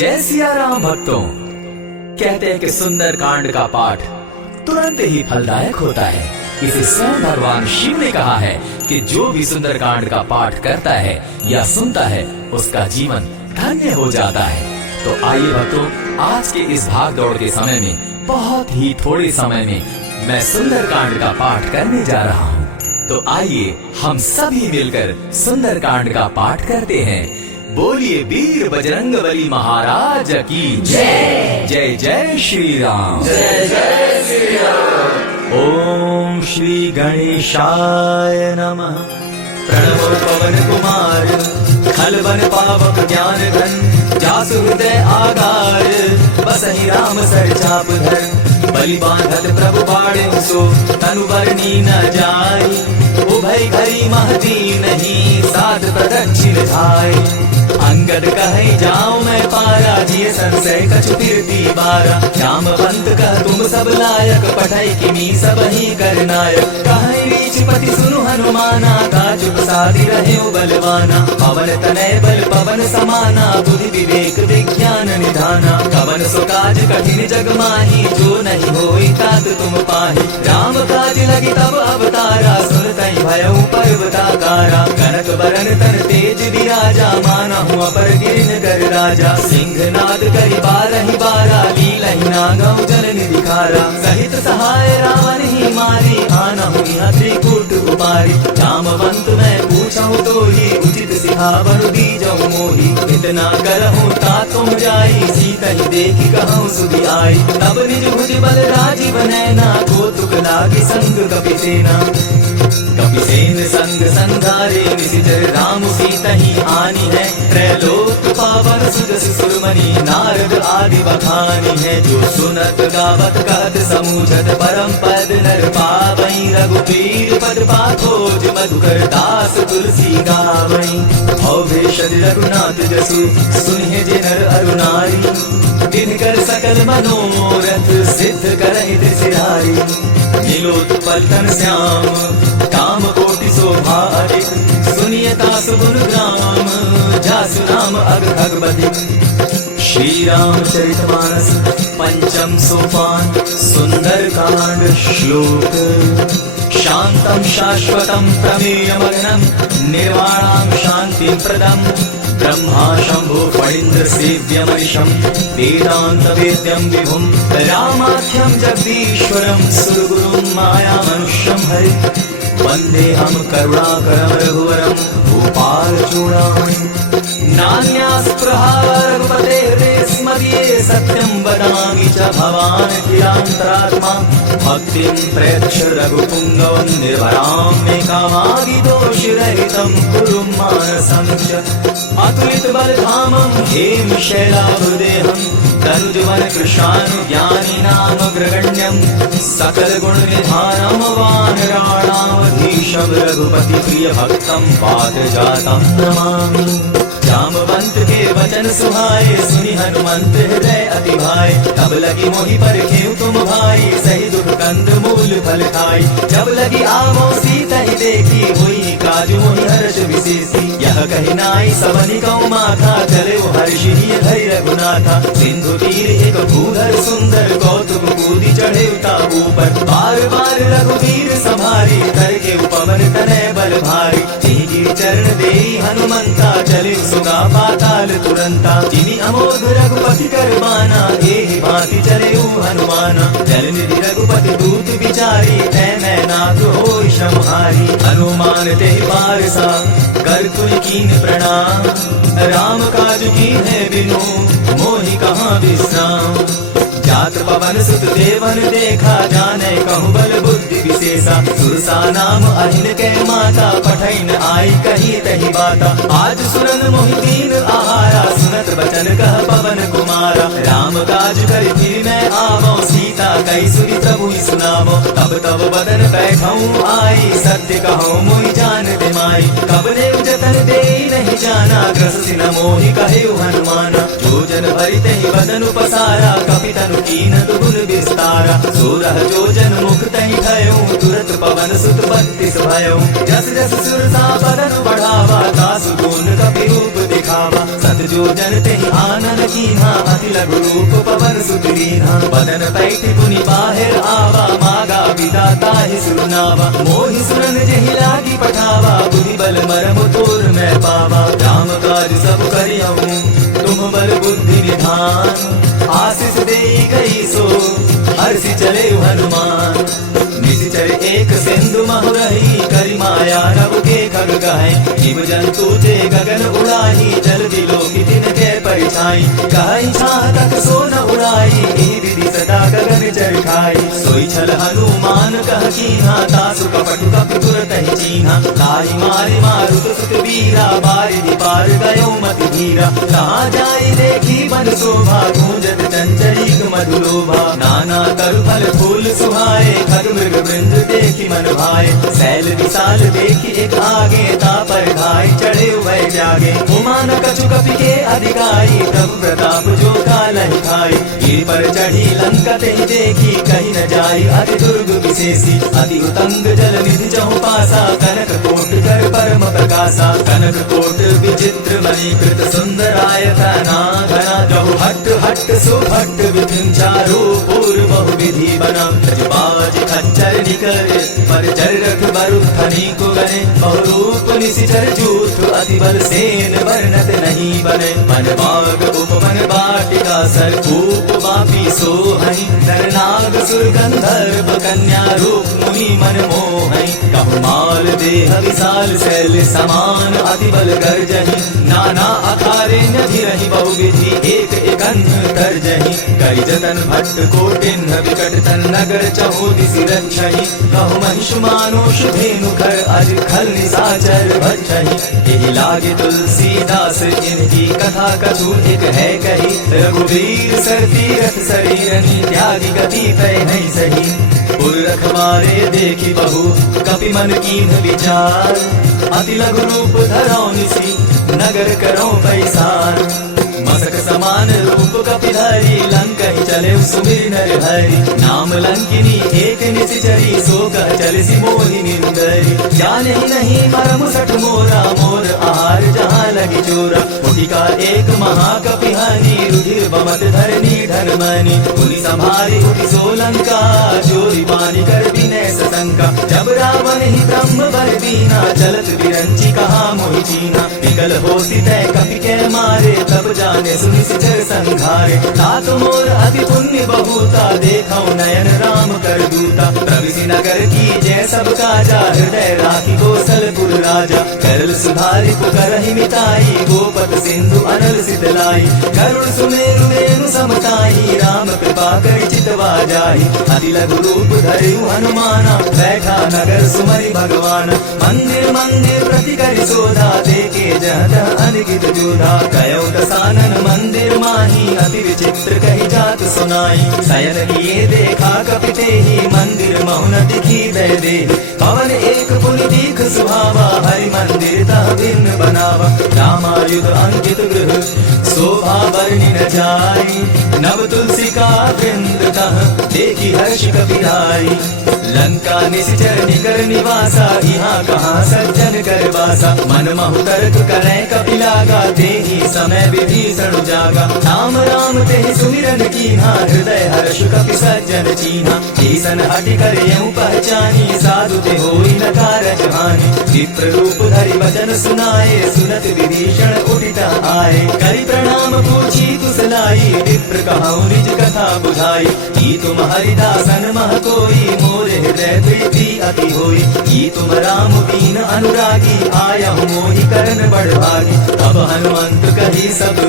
जय सिया राम भक्तों। कहते हैं कि सुंदर कांड का पाठ तुरंत ही फलदायक होता है। इसे स्वयं भगवान शिव ने कहा है कि जो भी सुंदर कांड का पाठ करता है या सुनता है उसका जीवन धन्य हो जाता है। तो आइए भक्तों, आज के इस भाग दौड़ के समय में बहुत ही थोड़े समय में मैं सुंदर कांड का पाठ करने जा रहा हूँ। तो आइए हम सभी मिलकर सुंदर कांड का पाठ करते हैं। बोलिए वीर बजरंगबली महाराज की जय। जय जय श्री राम। जय जय श्री राम। ओम श्री गणेशाय नमः। प्रणव पवन कुमार खल बन पावक ज्ञान घन जासु हृदय आगार बसहि राम सर चाप धर बलि बांधल प्रभु बाड़े सो तनु बरनी न जाई उभय घरी महती नहीं साध प्रदक्षिण धाय अंगद कहे जाऊं मैं पारा जिये संशय कछु कीर्ति बारा श्याम पंत कह तुम सब लायक पढ़ाई किमी सब ही करनायक कहे रीचपति सुनु हनुमाना का चुप साधि रहे बलवाना पवन तनय बल पवन समाना बुद्धि विवेक विज्ञान निधाना कवन सो काज कठिन जग माही जो नहीं होई तात तुम पाही राम काज लगी तब अवतारा सुन तई भयउ पर्वताकारा कनक बरन तन तेज विराजा माना हुआ पर गिरन कर राजा सिंहनाद करि बारहि बारा लीलहि नागौ जल निधिखारा सहित सहाय रावण ही मारी आना हुई त्रिकूट उपारी जामवंत मैं पूछऊं तो ही उचित सिखावन दीजऊं मोही इतना करहूं ता तुम जाई सीता ही देखी कहूं सुधि आई तब निज भुज बल राजीव नैना कौतुक लागी संग कपिसेना कपिसेन संग संधारे निशिचर राम सीता ही आनी है त्रैलोक पावन सुजस सुरमणि नारद आदि बखानी है जो सुनत गावत कहत समूझत परम पद नर पावई रघुवीर पद पाखोज मधुकर दास तुलसी गावई भव भेषज रघुनाथ जसु सुनिहे जे नर अरुणारी दिनकर सकल मनोरथ सिद्ध करहि सिरारी नीलोत पलटन श्याम काम कोटि शोभा अधिक सुनिए तासु गुण ग्राम जासु नाम अग भगवती। श्री रामचरितमानस पंचम सोपान सुंदर कांड श्लोक शांतम शाश्वतम प्रमेयमग्नं निर्वाणां शांति प्रदम ब्रह्मा शंभो फणीन्द्र सेव्यमनिशं वेदांत वेद्यं विभुं रामाख्यं जगदीश्वरं सुरगुरुं मायामनुष्यं हरि वन्देऽहं करुणाकरं रघुवरं भूपालचूडामणिं नान्यास्पृहा रघुपतेर्ते स्मर्ये सत्यं वदामि च भवान् किरान्तरात्मा भक्तिं प्रयच्छ रघुपुङ्गवं निर्भरां मे कामादिदोषरहितं कुरु मानसं च अतुलितबलधामं हेमशैलाभदेहं तनुजवन कृशानुज्ञानि नामग्रगण्यं सकलगुणनिधानं वानराणामधीशं रघुपति प्रियभक्तं पादजातं नमामि। जामवंत के वचन सुहाए सुनि हनुमंत हृदय अति भाई तब लगी मोहि परखेउ तुम भाई सही दुख कंद मूल फल खाई जब लगी आवो सीता ही देखी हुई काज मोहि हर्ष विशेषी यह कही नाई सबनि कौ माथा चले वो हर्षि धरि रघुनाथा सिंधु तीर एक भूधर सुंदर कौतुक कूदी चढ़े उता ऊपर बार बार रघुवीर संभारी करके उपवन तनय बल भारी जिहि चरण देई हनुमंता चले सुगा पाताल तुरंता जिनि अमोघ रघुपति कर बाना एहि भांति चले हनुमाना जल निधि रघुपति दूत विचारी तै मैं नाथ होई सम्हारी हनुमान तेहि पारसा कर तुनि कीन प्रणाम राम काज कीन्हे बिनु मोहि कहाँ विश्राम जात पवन सुत देवन देखा जाने कहु बल बुद्धि विशेषा सुरसा नाम अहिन के माता पठैन आई कही तही बाता आज सुरन मोहि दीन आहारा सुनत बचन कह पवन कुमारा राम काज करि फिर मैं आवो सीता कई सुनि प्रभु सुनावो तब तब बदन बैठऊं आई सत्य कहो मोहि जान दे माई कब देव जतन दे नहीं जाना ग्रसित न मोहि कहे हनुमाना जो जन भरि तहि बदन पसारा कपि तनु कीन दुगुन विस्तारा सोरह जो जन मुख तहि भयउ तुरत पवन सुत बत्तीस भयउ जस जस सुरसा बदन बढ़ावा तासु गुण कपि रूप दिखावा सत जो जन तेहि आनन कीन्हा अति लघु रूप पवन सुत लीन्हा। बदन पैठ पुनि बाहिर आवा, मागा विधाता ही सुरनावा। मोहि सुरन जेहि लागी पठावा, बुद्धि बल मरम तोर मैं पावा। राम काज सब करियहूँ तुम बल बुद्धि निधान। आशीष देई गई सो हर्षि चले हनुमान। निश्चर एक सिंधु महु रही, करि माया नभ के खग गहे। जीव जंतु ते गगन उड़ाही, जल बिलोकी तिनके परिछाई। कहि छातक सो न उड़ाई, एहि विधि सदा गगन चरखाई। सोई छल हनुमान कह कीन्हा, तासु कपटु कपि तुरत चीन्हा। ताहि मारि मारुत सुत वीरा, बारिधि पार गयो मति धीरा। कहाँ जाई देखी बन शोभा, गूंजत चंचरीक मधुलोभा। नाना तरु फल फूल सुहाए, खग मृग वृंद देखी मन भाए। सैल विशाल देखी एक आगे, तापर घाई चढ़े वै जागे। उमान कछु कपि के अधिकाई, प्रभु प्रताप जो कालहि खाई। गिरि पर चढ़ी लंका तेहि देखी, कहीं न जाई अति दुर्ग विशेषी। अति उतंग जल निधि चहु पासा, कनक कोट कर परम प्रकाशा। कनक कोट विचित्र मणिकृत सुंदरायता घना। जहु हट हट सुभट विधिं चारु, पूर्व बहु विधि बनम। बाज खच्चर निकर पर चर रख बरु खनी को गने। बहुरूप निशिचर जूथ, अति बल सेन वर्णत नहीं बने। मन बाग उपवन बाटिका, सरकूप बापी सोहई। नर नाग सुर गंधर्व कन्या, रूप मुनि मन मोहई। कहु माल देह विशाल शैल समान, अति बल गर्जहि। नाना अखारे नधिरहि बहु विधि, एक एकन्ह तर्जहि। करि जतन भट्ट कोटिन्ह, विकट तन नगर चहु दिसि रक्षहि। कहु महिष मानुष धेनु खर, अज खल निशाचर भक्षहि। एहि लागे तुलसीदास इनकी कथा, कछु एक है कही। रघुवीर सर तीरथ शरीरनि, त्यागी गति तै नहीं सही। पुर रखवारे देखी बहु, कपि मन कीन्ह विचार। अति लघु रूप धरौ निसि, नगर करौ पैसार। मसक समान रूप कपिधारी, लंका ही चले सुमिर नर हरि। नाम लंकिनी एक निशिचरी, सो कह चलसी मोहि निर्दरी। जाने ही नहीं मरम सठ मोरा, मोर आहार जहाँ लगी चोरा। मुटिका एक महाकपिहानी, रुधिर बमत धरनी धर्मनि। पुनि संभारी उठि सो लंका, चोरी पानी कर विनय सशंका। जब रावण ही ब्रह्म बर दीना, चलत बिरंची कहा मोहि चीना। विकल होसी तय कपि के मारे, तब जाने सुनि सिचर संघारे। तात मोर अति पुण्य बहुता, देखौ नयन राम कर दूता। प्रविशि नगर की जय सब काजा, हृदय राखी कौशलपुर राजा। करल सुधारि पुकारहि मिताई, गोपत सिंधु अनल सितलाई। गरुड़ सुमेरु मेरु समताई, राम कृपा करि चितवा जाहि। अति लघु रूप धरयु हनुमाना, बैठा नगर सुमरि भगवान। मंदिर मंदिर प्रति करि शोधा, देखे जहत अनगित जोधा। कयो दसानन मंदिर माही, अति विचित्र कही जात सुनाई। शयन किए देखा कपि तेहि, मंदिर मौन दिखी दय देहि। पवन एक पुनि दीख सुहावा, हरि मंदिर तह भिन्न बनावा। रामायुध अंकित गृह, शोभा बरनि न जाई। नव तुलसी का वृंद तह, देखी हर्ष कपिराई। लंका निशिचर निकर निवासा, यहाँ कहाँ सज्जन कर बासा। मन महु तर्क करै कपिलागा, तेहि समय विभीषण जागा। राम राम तेहि सुमिरन कीन्हा, हृदय हर्ष कपि सज्जन चीन्हा। ईसन हटि कर यूं पहचानी, साधु ते होई न कारज हानि। विप्र रूप धरि वचन सुनाए, सुनत विभीषण उठित आए। करि प्रणाम पूछी कुशलाई, विप्र कहौ निज कथा बुझाई। की तुम हरिदासन मह कोई, मोरे हृदय प्रीति अति होई। की तुम राम दीन अनुरागी, आयहु मोहि करन बड़ भागी। अब हनुमंत कही सब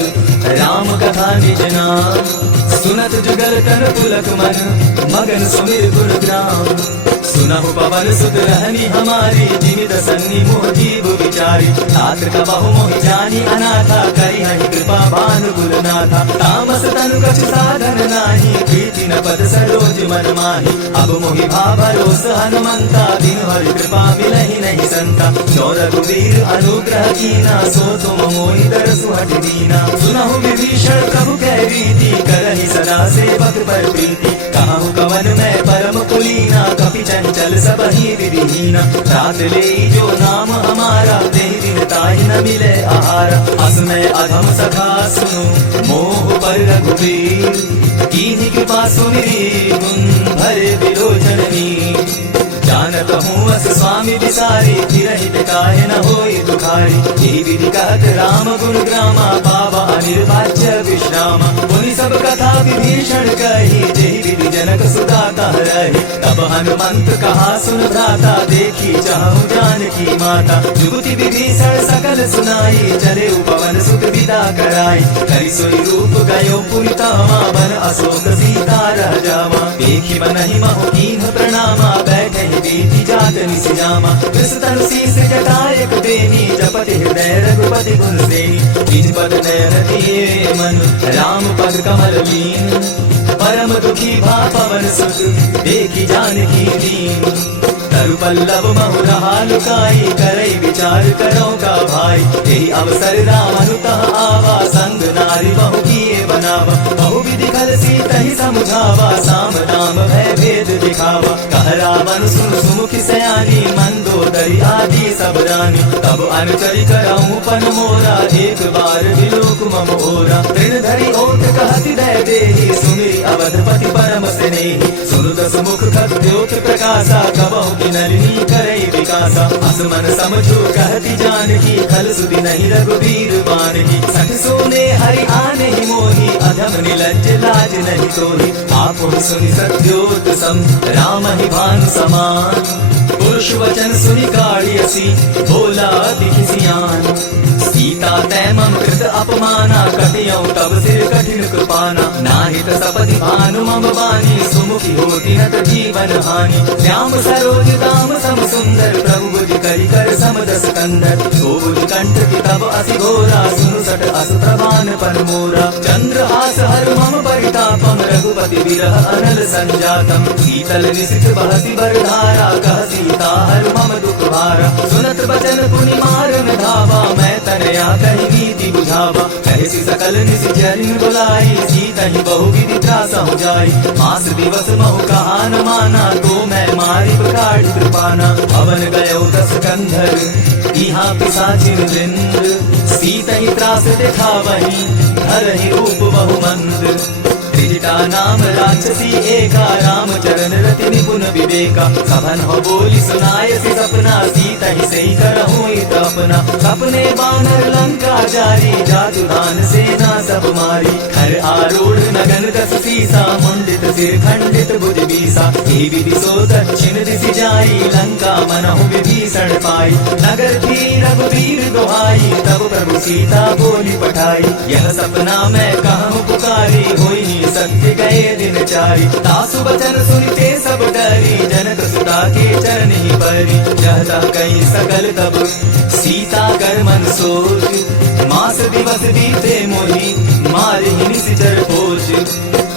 राम कथा निज नाम, सुनत जुगल तन पुलक मन, मगन सुमिर गुण ग्राम। सुनहु पवन सुत रहनी हमारी, जीवित सन्नि मोह जीव विचारी। छात्र कबहु मोहि जानी अनाथा, करि हहि कृपा भानु कुलनाथा। तामस तनु कछु साधन नाही, प्रीति न पद सरोज मन माही। अब मोहि भा भरोस हनुमंता, दिन हरि कृपा मिलहि नहीं संता। जो रघुवीर अनुग्रह कीना, सो तुम मोहि दरसु हठ दीना। सुनहु विभीषण प्रभु कह रीति, करहि सदा सेवक पर प्रीति। कहु कवन मैं परम कुलीना, कपि चंचल चल सब ही विधिहीन। रात ले जो नाम हमारा, ते दिन ताहि न मिले आहार। असमय अधम सखा सुनो, मोह पर रघुवीर, कीन्ही कृपा सुमिरी, गुण भरे विलोचन नीर। जानत हूँ अस स्वामी विसारी, फिरहित काहे न होई दुखारी। यही विधि कहत राम गुण ग्रामा, पावा निर्वाच्य विश्राम। पुनि सब कथा विभीषण कही, जेहि विधि जनक सुता कह रही। तब हनुमंत कहा सुन भ्राता, देखी चाहूं जानकी माता। जुगति विभीषण सकल सुनाई, चले पवन सुत विदा कराई। करि सोई रूप गयो पुरि धामा, बन अशोक सीता रह जावा। देखी मनहि महु कीन्ह प्रणामा, बैठे बीती जात निस जामा। कृष्ण शीस जटायक बेनी, जपति हृदय रघुपति गुण सेनी। निज पद नयन दिए मन, राम पद कमल लीन। परम दुखी भा पवन सुत, देखी जानकी दीन। तरु पल्लव महु रहा लुकाई, करई विचार करो का भाई। यही अवसर रामनुतः आवा, संग नारी बहु किए बनावा। बहु विधि खल सीतहि समुझावा, साम दाम भय भेद दिखावा। कह रावण सुन सुमुखी सयानी, मंदोदरी आदि सब रानी। तब अनुचरि करऊं पन मोरा, एक बार विलोक मम ओरा। तृण धरि ओट कहति दय देहि, सुमिरि अवधपति परम स्नेही। सुनु दस मुख खद्योत प्रकाशा, कबहु की नलिनी करई विकासा। असमन समझो कहति जानकी, खल सुधि नहीं रघुवीर बानकी। सठ सोने हरि आने ही मोही, अधम निलज्ज लाज नहीं तोही। आपो सुनि सत्योत सम, राम ही भानु समान। पुरुष वचन सुनि काढ़ियसी, बोला अति खिसियान। सीता तै मम कृत अपमाना, कटियौ तब सिर कठिन कृपाना। नाहित सपति भानु मम बानी, सुमुखी होती नत जीवन हानि। श्याम सरोज दाम सम सुंदर, प्रभु बुझ करि कर सम दस कंदर। सोबुझ कंठ की तब असि घोरा, सुनु सट अस प्रभान पर मोरा। चंद्रहास हर मम परितापम, रघुपति विरह अनल संजातम। शीतल निशित बहसी बरधारा, कह सीता हर मम दुख भारा। सुनत बचन पुनि मारन धावा, मैं तनया कहि नीति बुझावा। कहसी सकल निस जरिन बुलाई, सीतहि बहु विधि त्रास हो जाई। मास दिवस महु कहा न माना, तो मैं मारी प्रकार कृपाना। पवन गयो दस कंधर, इहाँ पिशाचिन वृंद। सीतहि त्रास दिखावहि, धरहि रूप बहु मंद। त्रिजटा नाम राक्षसी एका, राम चरण रति निपुण विवेका। सभन हो बोली सुनायसी सपना, सीतहि सही करहूँ अपना। सपने बानर लंका जारी, जादूदान सेना सब मारी। खर आरूढ़ नगन दस सीसा, मुंडित सिर खंडित भुज बीसा। हे विधि सो दक्षिण दिशि जाई, लंका मनहु विभीषण पाई। नगर थी रघुवीर दुहाई, तब प्रभु सीता बोली पठाई। यह सपना मैं कहूँ पुकारी, होई सत्य गए दिन चारी। तासु वचन सुनते सब डरी, जनक सुता के चरण ही परी। जहता कई सकल तब, सीता कर मन सोच। मास दिवस बीते मोही, मारे निश्चर पोष।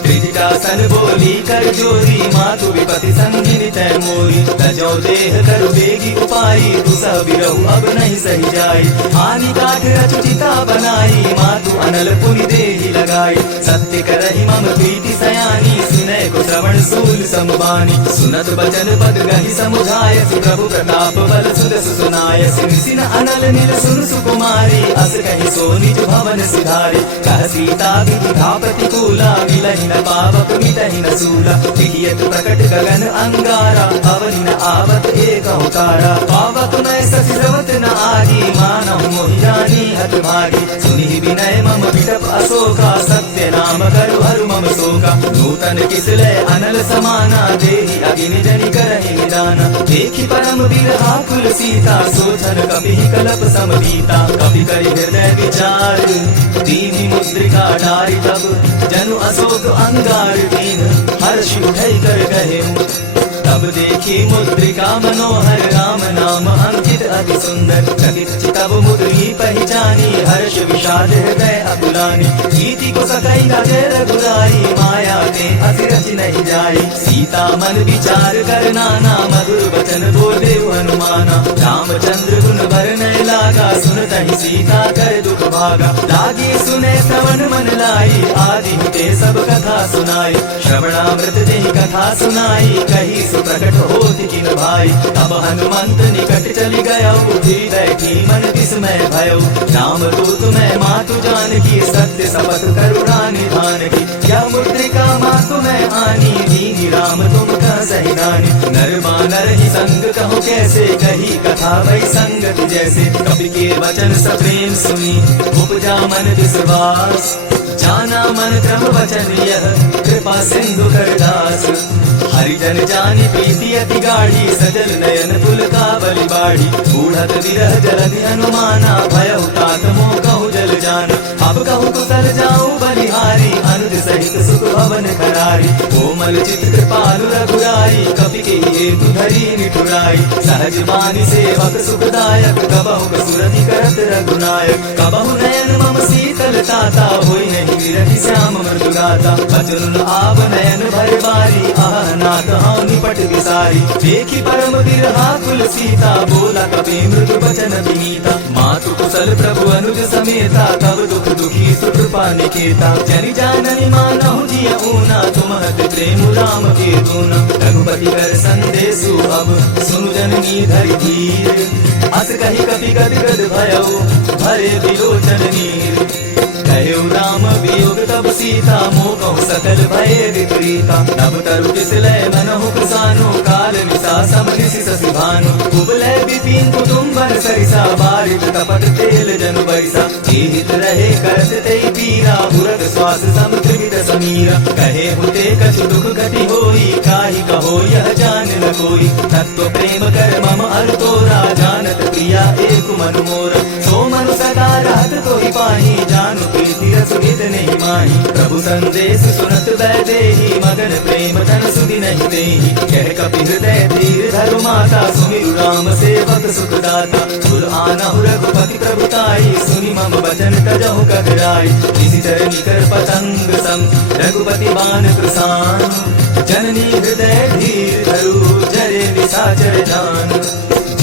त्रिजटासन बोली कर जोरी, मातु विपति संगिनी तै मोरी। तजो देह करु बेगी उपाई, दुसह बिरहु अब नहीं सही जाई। हानि काठ रचु चिता बनाई, मातु अनल पुनि देहि लगाई। सत्य करहि मम प्रीति सयानी, सुनय को श्रवण सूल समबानी। सुनत बचन पद गहि समुझायसि, प्रभु प्रताप बल सुदस सुनायसि। निसिन अनल नील सुन सुकुमारी, अस कहि सो निज भवन सिधारी। कह सीता विधा प्रतिकूला, मिलहि न पावक मिटहि न सूला। दिखियत प्रकट गगन अंगारा, अवनि न आवत एक हुकारा। पावक मैं ससि रवत न आगी, मानहु मोहि जानी हत भागी। सुनि विनय मम विटप अशोका, सत्य नाम करु हरु मम शोका। नूतन किसलय अनल समाना, देहि अगिनि जनि करहि निदाना। देखि परम विरहा कुल सीता, सोचन कपिहि कलप समबीता। कपि करि हृदय विचार, दीनि मुद्रिका डारि तब। जनु अशोक अंगार दीन, हर्ष उठई कर कहेऊ। तब देखी मुद्रिका मनोहर, राम नाम अंकित अति सुंदर। चकित चितव मुद्री पहचानी, हर्ष विषाद हृदय अकुलानी। प्रीति को सकई राजे रघुराई, माया ते अति रच नहीं जाई। सीता मन विचार कर नाना, मधुर वचन बोले हनुमाना। रामचंद्र गुण भरनय लागा, सुनतहि सीता कर दुख भागा। लागी सुने श्रवण मन लाई, आदि ते सब कथा सुनाई। श्रवणामृत देहि कथा सुनाई, कही प्रकट होती किन भाई। तब हनुमंत निकट चली गया, उठी बैठी मन विस्मय भयो। राम दूत मैं मातु जानकी, सत्य शपथ करुणा निधान की। यह मुद्रिका मातु मैं आनी, दीनी राम तुम कह सही नानी। नर मानर ही संग कहो कैसे, कही कथा वही संगति जैसे। कवि के वचन सप्रेम सुनी, उपजा मन विश्वास। जाना मन क्रम वचन यह, कृपा सिंधु करदास। हरिजन जानी प्रीति अति गाढ़ी, सजल नयन पुलकावली बाढ़ी। बूढ़त विरह जलधि हनुमाना, भयउ तात मोह कहूँ जल जान। अब कहूँ कुशल जाऊँ बलिहारी, अनुज सहित सुख भवन खरारी। कोमल चित कृपालु रघुराई, कपि के हेतु धरी निठुराई। सहज बानी सेवक सुखदायक, कबहु कसुरति करत रघुनायक। कबहु नयन मम शीतल ताता, होई नहीं विरति श्याम मृदुगाता। बचन आव नयन भर बारी, आह नाथ हाँ निपट विसारी। देखी परम विरहा कुल सीता, बोला कवि मृदु वचन विनीता। मातु कुशल प्रभु अनुज समेता, तब दुख दुखी सुकृपा निकेता। जनि जाननी मानहु जिय ऊना, तुम हत प्रेम राम के दूना। रघुपति कर संदेशु अब, सुनु जननी धरि धीर। अस कही कपि गद गद भयउ, भरे विलोचन नीर। कहो राम वियोग तब सीता, मोह सकल भय विपरीता। तब तरु किसलय मनहु प्रसानो, काल निशा समनिशि शशि भानु। कुबलय विपिन कुटुम्बन सरिसा, बारिक कपट तेल जनु बैसा। जीहित रहे करत तई पीरा, उरग श्वास समुद्रमित समीरा। कहे हुते कछु दुख घटी होई, काहि कहो यह जान न कोई। तत्व प्रेम कर मम अर तोरा, जानत प्रिया एक मनु मोरा। सो मनु सदा रहत तोहि पाही, जानु प्रीति रस हित नहीं माही। प्रभु संदेश सुनत वैदेही, मगन प्रेम धन सुधि नहीं देही। कह कपि हृदय धीर धरु माता, सुमिरु राम सेवक सुखदाता। सुर आनहु रघुपति प्रभुताई, सुनि मम वचन तजहु कगराई। किसी चरनी कर पतंग सम, रघुपति बान कृसान। जननी हृदय धीर धरु, जरे निशाचर जान।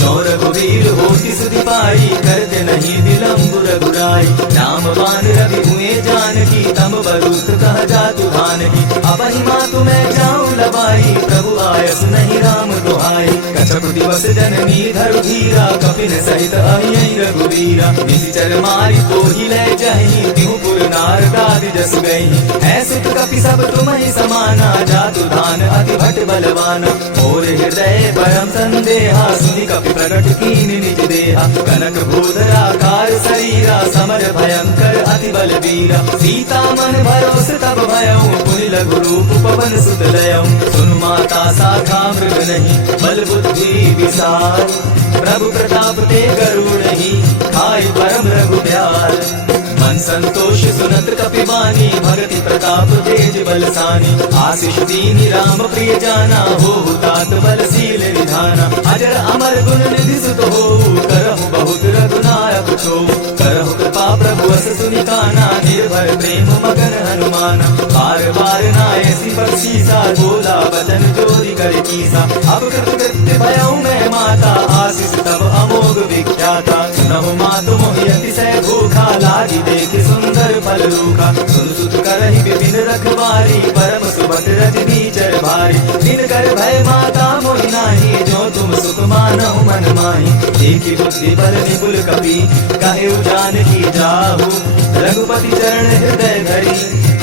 जो रघुवीर होती सुधि पाई, करते नहीं विलम्ब रघुराई। राम बान रवि हुए जानकी, तम बरूत कह जातु भानकी। अब ही मातु मैं जाऊं लबाई, प्रभु आयस नहीं राम दुहाई। कछप दिवस जननी धरु धीरा, कपिन सहित आई रघुवीरा। निशिचर मारी तो ही ले जाही, तिहु पुर नार दादि जस गई। है सुत कपि सब तुम ही समाना, जातु धान अति भट बलवाना। और हृदय परम संदेहा, सुनि कपि प्रकट कीन निज देहा। कनक भूधराकार शरीरा, समर भयंकर अति बलवीरा। सीता मन भरोस तब भयउ, पुनि लघु रूप पवन सुत लयउ। सुनु माता शाखा मृग नहीं, बल बुद्धि विशाल। प्रभु प्रताप ते गरुड़हि, खाई परम रघु दयाल। मन संतोष सुनत कपि बानी, भगति प्रताप तेज बलसानी। आशीष दीनी राम प्रिय जाना, हो तात बलशील निधाना। अजर अमर गुण निधि सुत हो, करहु बहुत रघुनायक छो। करहु कृपा प्रभु अस सुनि काना, निर्भय प्रेम मगन हनुमाना। बार बार नायसी बख्शीसा, बोला वचन जोरी कर कीसा। अब कृत्य भयउ मैं माता, आशीष तब अमोघ विख्याता। सुनहु मातु मोहि अतिशय भूखा, लागी देखि सुंदर फल रूखा। सुन सुत करहि विपिन रखवारी, परम सुभट रजनी चर भारी। दिन कर भय माता मोहि नाही, जो तुम सुख मानहु मन माही। देखि बुद्धि बल निपुल कपि, कहेउ जानकी जाहु। रघुपति चरण हृदय धरि,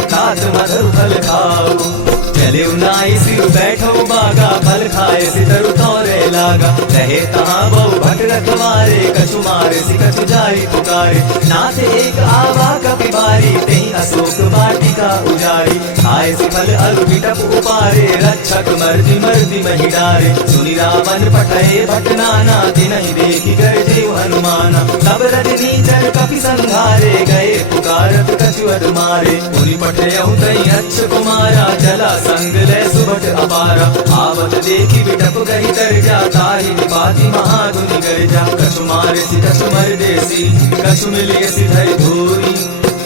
तात मधुर फल खाऊ। चलेउ नाई सिर बैठो बागा, फल खाए सितरु तोरे लागा। रहे तहाँ बहु भट रखवारे, कछु मारे सि कछु जाई पुकारे। नाथ एक आवा कपि बारी, तेहि अशोक वाटिका उजारी। खाए सि फल अरु बिटप उपारे, रक्षक मर्दि मर्दि महि डारे। सुनि रावण पठए भट नाना, तिनहि देखि गरजेउ हनुमाना। तब रजनी चर कपि संघारे, गए पुकारत कछु अध मारे। पुनि पठयउ तई अक्ष कुमारा, चला संग ले सुभट अपारा। आवत देखि बिटप गहि तर जा, ताहि निपाति महागुनि गर जा। कछु मारे सि कछु मरदेसी, कछु मिलिए सि धरि धूरी।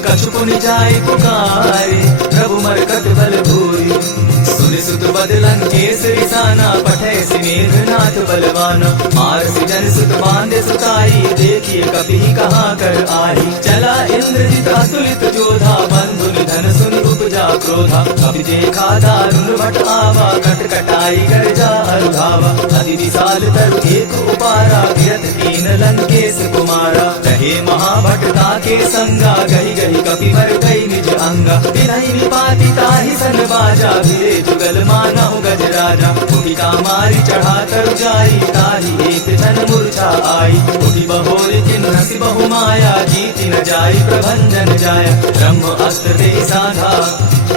कछु पुनि जाय पुकारे, प्रभु मरकट बल भूरी। सुनि सुत बदलन केसरी साना, पठे सि मेघनाथ बलवाना। मार सि जन सुत बांधे सुताई, देखिए कपि कहाँ कर आई। चला इंद्रजित अतुलित जोधा, बंधु निधन सुनि उपजा क्रोधा कपि देखा दारुण भट आवा कट कटाई कर जा अरुधावा अति विशाल तरु एक उपारा गिरत कीन लंकेश कुमारा रहे महाभटता के संगा गही गही कपि मर गई निज अंगा तिन्हि निपाति ताहि सन बाजा भिरे जुगल मानहु गज राजा उठिका मारी चढ़ा तरु जाई ताहि एक जन मूर्छा आई उठि बहोरी किन्हसि बहु माया जीति न जाई प्रभंजन जाया ब्रह्म अस्त्र दे साधा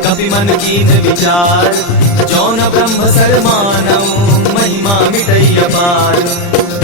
कपि मन कीन विचार जौन ब्रह्म सरमानौ महिमा मिटई अपार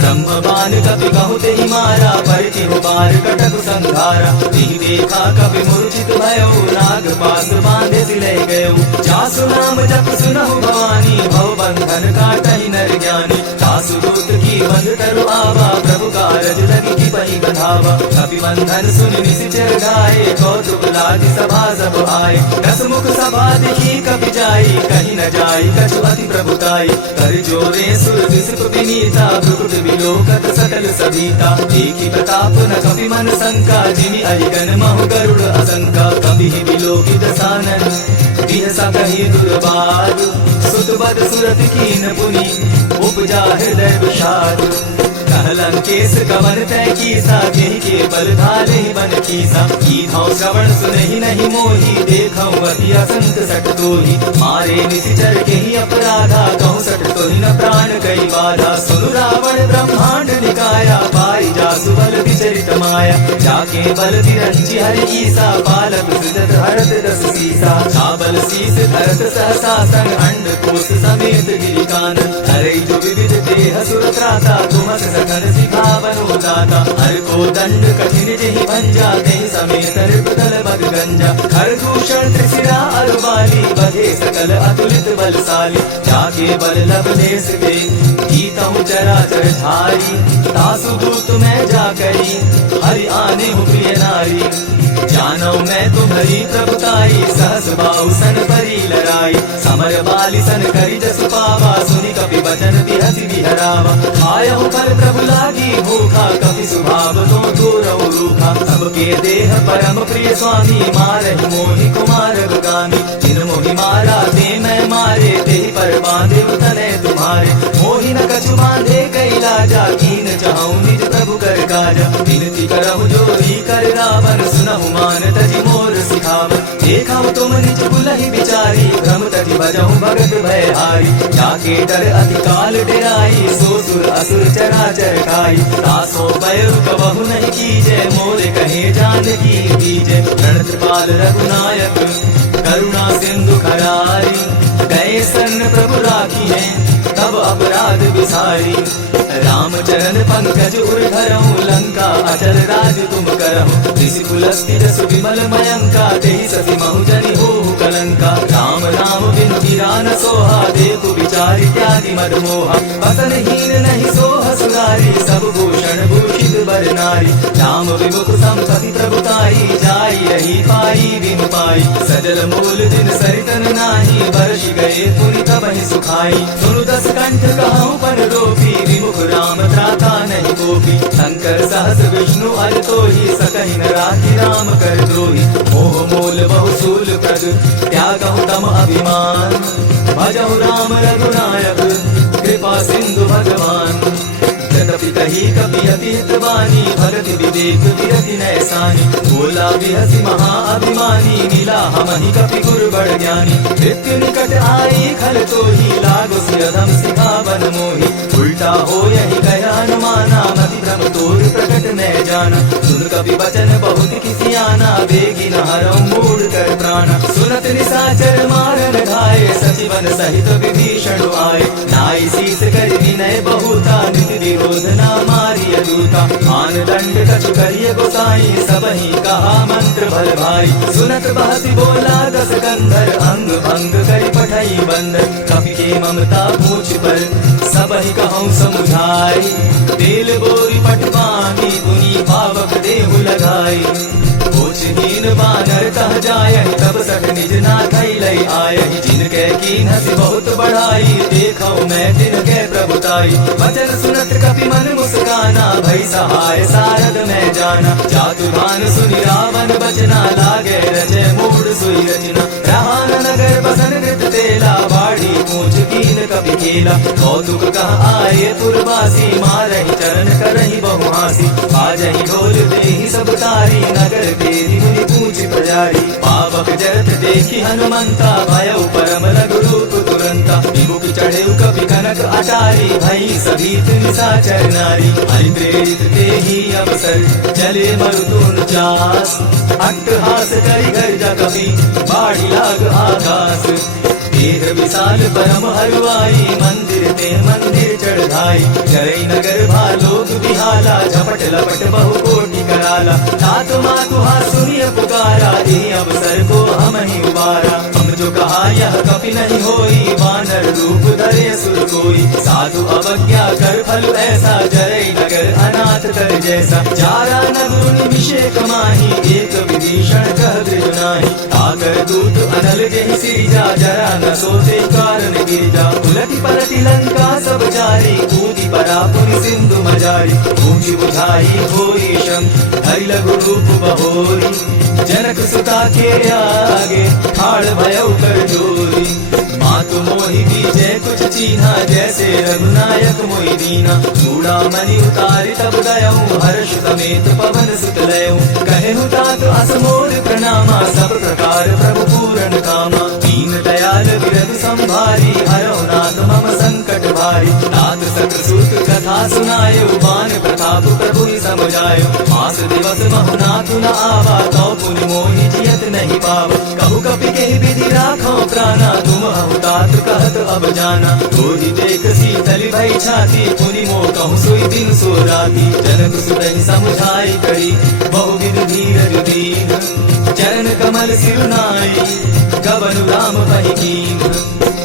ब्रह्म बाण कपि कहु तेहि मारा परिति बार कटक संघारा तेहि देखा कपि मूर्छित भयो नाग पास बांधे सिले गयो जासु नाम जप सुनहु भवानी भव बंधन काटहि नर ज्ञानी तासु दूत की बंध तरु आवा प्रभु कारज लगी की पही बधावा कपि बंधन सुनि निशिचर गाए कौतुक लागी सभा सब आए दस मुख सभा देखी कपि जाई कहीं न जाई कछु अति प्रभुताई कर जोरे सुर विसुप विनीता भ्रुकुट विलोकत सकल सभीता देखी प्रताप न कपि मन शंका जिमि अहिगन महु गरुड़ असंका कपि विलोकित सानन बिहसा कही दुर्बाद सुतबद सुरत कीन पुनि उपजा हृदय विषाद कहलन केस कवन तय कीसा केहि के बल धाले बन कीसा की धौ श्रवण सुनहि नहीं मोही देखौ अति असंत सट तोही मारे निशिचर केहि अपराधा कहु सट तोहि न प्राण कई बाधा सुनु रावण ब्रह्मांड निकाया पाई जासु बल विचरित माया जाके बल विरंचि हरि ईसा पालक सृजत हरत दस सीसा छाबल शीस धरत सहसा संग अंड कोश समेत गिरिकान हरे जो विविध देह सुर त्राता तुमक सकल सिखावनो दाता हर को दंड कठिन जेहि भंजा तेहि समेत नृपतल बग गंजा हर दूषण त्रिशिरा अरुबाली बधे सकल अतुलित बलशाली जाके बल लब देश दे गीतहु चराचर धारी तासु दूत मैं जा करी हरि आने हूँ प्रिय नारी जानो मैं तुम्हारी प्रभुताई सहस बाहु सन परी लड़ाई समर बाली सन करी जसु पावा सुनि कपि बचन बिहसि बिहरावा आयहु पर प्रभु लागी भूखा कपि सुभाव तो दूरहु रूखा सबके देह परम प्रिय स्वामी मारहि मोहि कुमार गामी जिन मोहि मारा ते मैं मारे तेहि पर बांधे उतने तुम्हारे मोहि न कछु बांधे कैलाजा कीन चाहूं निज प्रभु कर काजा विनती करहु जोरी कर रावण सुनहु मान तजि मोर सिखावन देखौ तुम निज बुलहि बिचारी भ्रम तजि भजहु भगत भयहारी जाके डर अति काल डेराई सो सुर असुर चराचर खाई तासो पैर कबहु नहीं कीजे मोरे कहे जानकी दीजे रणत्रपाल रघुनायक करुणा सिंधु खरारी गए सन्न प्रभु राखी है तब अपराध विसारी रामचरण पंकज उर धरहु लंका अचल राज तुम करहु ऋषि कुलस्थित सुविमल मयंका तेहि सति महु जनि होहु कलंका राम राम बिनु गिरा न सोहा देखु विचारि त्यागी मद मोहा बसन हीन नहीं सोह सुरारी सब भूषण भूषित बर नारी राम विमुख संपति प्रभुताई जाई रही पाई बिनु पाई सजल मूल दिन सरितन नाही बरस गए पुनि तबहि सुखाई सुनु दस कंठ कहूँ पर रोपी विमुख राम त्राता नहीं गोपी शंकर सहस विष्णु अर तो ही सकहि न राखी राम कर द्रोही मोह मोल बहुसूल प्रद त्यागहु तम अभिमान भजहु राम रघुनायक कृपा सिंधु भगवान यद्यपि कही कपि अति हितवानी भगति विवेक विरति नैसानी बोला बिहसि महा अभिमानी मिला हमहि कपि गुरु बड़ ज्ञानी मृत्यु निकट आई खल तो ही लागो सियधम सिखावन मोही उल्टा हो यही गया अनुमाना मति भ्रम तोर प्रकट न जाना सुन कपि वचन बहुत किसी आना बेगी न हरऊ मूढ़ कर प्राण सुनत निशाचर मारन घाये सचिवन सहित विभीषण आए नाई शीस कर विनय बहुता नित विरोध न मारिय दूता मान दंड कछु करिय गोसाई सबहि कहा मंत्र भल भाई सुनत बहसी बोला दस गंधर अंग भंग करि पठई बंदर कपि के ममता पूछ पर सबहि कहूँ समुझाई तेल बोरी पट बांधी पुनि पावक देहु लगाई हीन बानर कह जाय तब सठ निज नाथ लई आय जिनके कीन हसी बहुत बढ़ाई देखो मैं जिनके प्रभुताई वचन सुनत कपि मन मुस्काना भई सहाय सारद मैं जाना चातुर्भान सुनि रावण बचना लागे रचे मूढ़ सुई रचना रहा न केला। कौतुक कह आए पुरवासी, मारहि चरण करहि बहुहासी। बाजहि ढोल देहि सब तारी, नगर तेरी मुनि पूछ प्रजारी। पावक जरत देखी हनुमंता, भयउ परम लघु रूप तुरंता। विमुख चढ़ेउ कपि कनक अटारी, भई सभीत निशाचर नारी। हरि प्रेरित तेहि अवसर, चले मरुतुन चास। अट्टहास करि गर्जा कपि, बाढ़ि लाग आकाश। देह विशाल परम हरुआई, मंदिर ते मंदिर चढ़ाई। जरई नगर भालोक बिहाला, झपट लपट बहु कोटि कराला। तात मातु सुनिय पुकारा, ए अवसर को हम ही उबारा। हम जो कहा यह कपि नहीं होई, वानर रूप धरे सुर कोई। साधु अवज्ञा कर फल ऐसा, जरई नगर अनाथ कर जैसा। जारा नगुन अभिषेक माही, एक विभीषण कह दृढ़ नाही। आकर दूत अनल जहि सिरिजा, जरा न सोते कारण गिरिजा। उलटी पलटी लंका सब जारी, कूदी परा पुनि सिंधु मजारी। ऊंची बुझाई होई शम, हरि लघु रूप बहोरी। जनक सुता के आगे, ठाड़ भयउ कर जोरी। मातु मोहि दीजै कुछ चीन्हा, जैसे रघुनायक मोहि दीना। चूड़ामणि उतारि तब गयऊँ, हर्ष समेत पवन सुत लयऊँ। कहेहु तात असमोर प्रणामा, सब प्रकार प्रभु पूरन कामा। दीन दयाल विरधु संभारी, हरऊ नाथ मम संकट भारी। तात सत्र सूत कथा सुनायो, बान प्रताप प्रभु समझायो। मास दिवस महु नाथु न आवा, तौ पुनि मोहि जियत नहीं पावा। कहु कपि केहि विधि राखो प्राणा, तुम हहु तात कहत अब जाना। तोहि देख शीतल भई छाती, पुनि मोह कहु सोई दिन सो राती। जनक सुतहि समुझाई करी, बहुविध धीरज दीन। चरण कमल सिरुनाई, गबनु राम पहि कीन।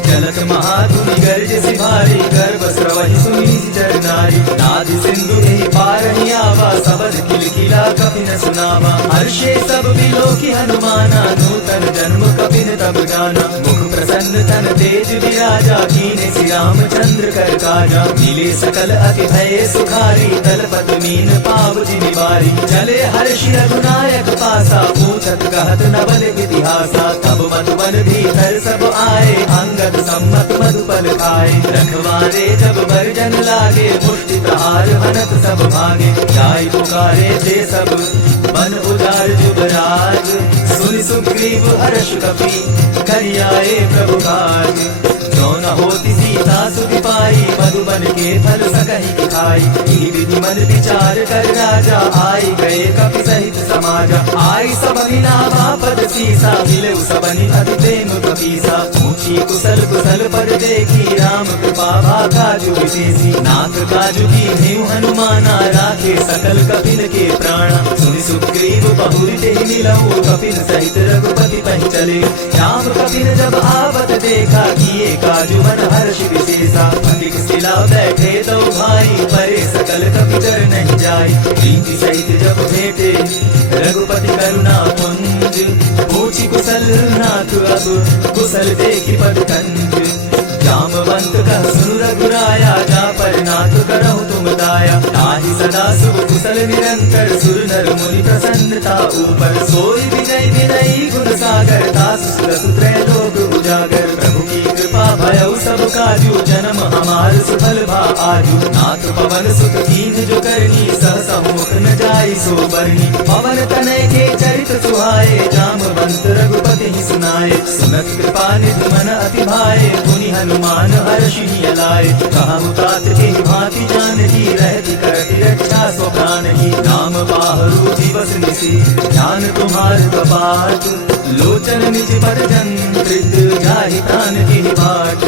चलत महाधुनि गर्ज सिभारी, गर्भ स्रवहि सुनी चर नारी। नादि सिंधु एहि पारहि आवा, सबद किलकिला कपि न सुनावा। हर्षे सब बिलोकी हनुमाना, नूतन जन्म कपि न तब जाना। मुख प्रसन्न तन तेज विराजा, कीने श्री रामचंद्र कर काजा। मिले सकल अति भय सुखारी, तलपत मीन पाव जिमि बारी। चले हर्षि रघुनायक पासा, पूछत कहत नवल इतिहासा। तब मधुबन भीतर सब आए, अंगद सम्मत मधुपल खाए। रखवारे जब बरजन लागे, मुष्टि प्रहार हनत सब भागे। जाय पुकारे ते सब, बन उदार जुबराज। सुनि सुग्रीव हर्ष कपि, करियाए प्रभु काज। जो न होती सीता सुधि पाई, मधुबन के फल सकहि खाई। यही विधि मन विचार कर राजा, आई गए कपि सहित समाजा। आई सब नावा पद सीसा, मिलेउ सबनि अति प्रेम कपीसा। ऊंची कुशल कुशल पर देखी, राम कृपा काजु विशेषी। नाथ काजु की हेउ हनुमाना, राखे सकल कपिन के प्राणा। सुनि सुग्रीव बहुरि तेहि मिलऊ, कपिन सहित रघुपति पहि चले। राम कपिन जब आवत देखा, किए काजु मन हर्ष विशेषा। अधिक सिला बैठे दो भाई, परे सकल कपि चर नहीं जाई। प्रीति सहित जब भेटे, रघुपति करुणा पुंज। पूछी कुशल नाथ अब, कुशल देखि पद कंज। जामवंत कह सुनु रघुराया, जा पर नाथ करहु तुम दाया। ताहि सदा शुभ कुशल निरंतर, सुर नर मुनि प्रसन्नता ऊपर। सोई विजय विनयी गुण सागर, तासु सुरस त्रैलोक उजागर। प्रभु की कृपा भयउ सब काजू, जन्म हमार सुफल भा आजू। नाथ पवन सुत कीन जो करनी, सहसा मुख न जाई सो बरनी। पवन तनय के चरित सुहाए, जामवंत रघुपति ही सुनाए। सुनत कृपा निधि मन अति भाए, पुनि हनुमान हर्षि लाए। कहु तात के भांति जानकी, रहति करति रक्षा सो प्राण की। नाम बाहरु दिवस निशि, ध्यान तुम्हार कपाट। लोचन निज पर जंत्रित, जाहि प्राण की बाट।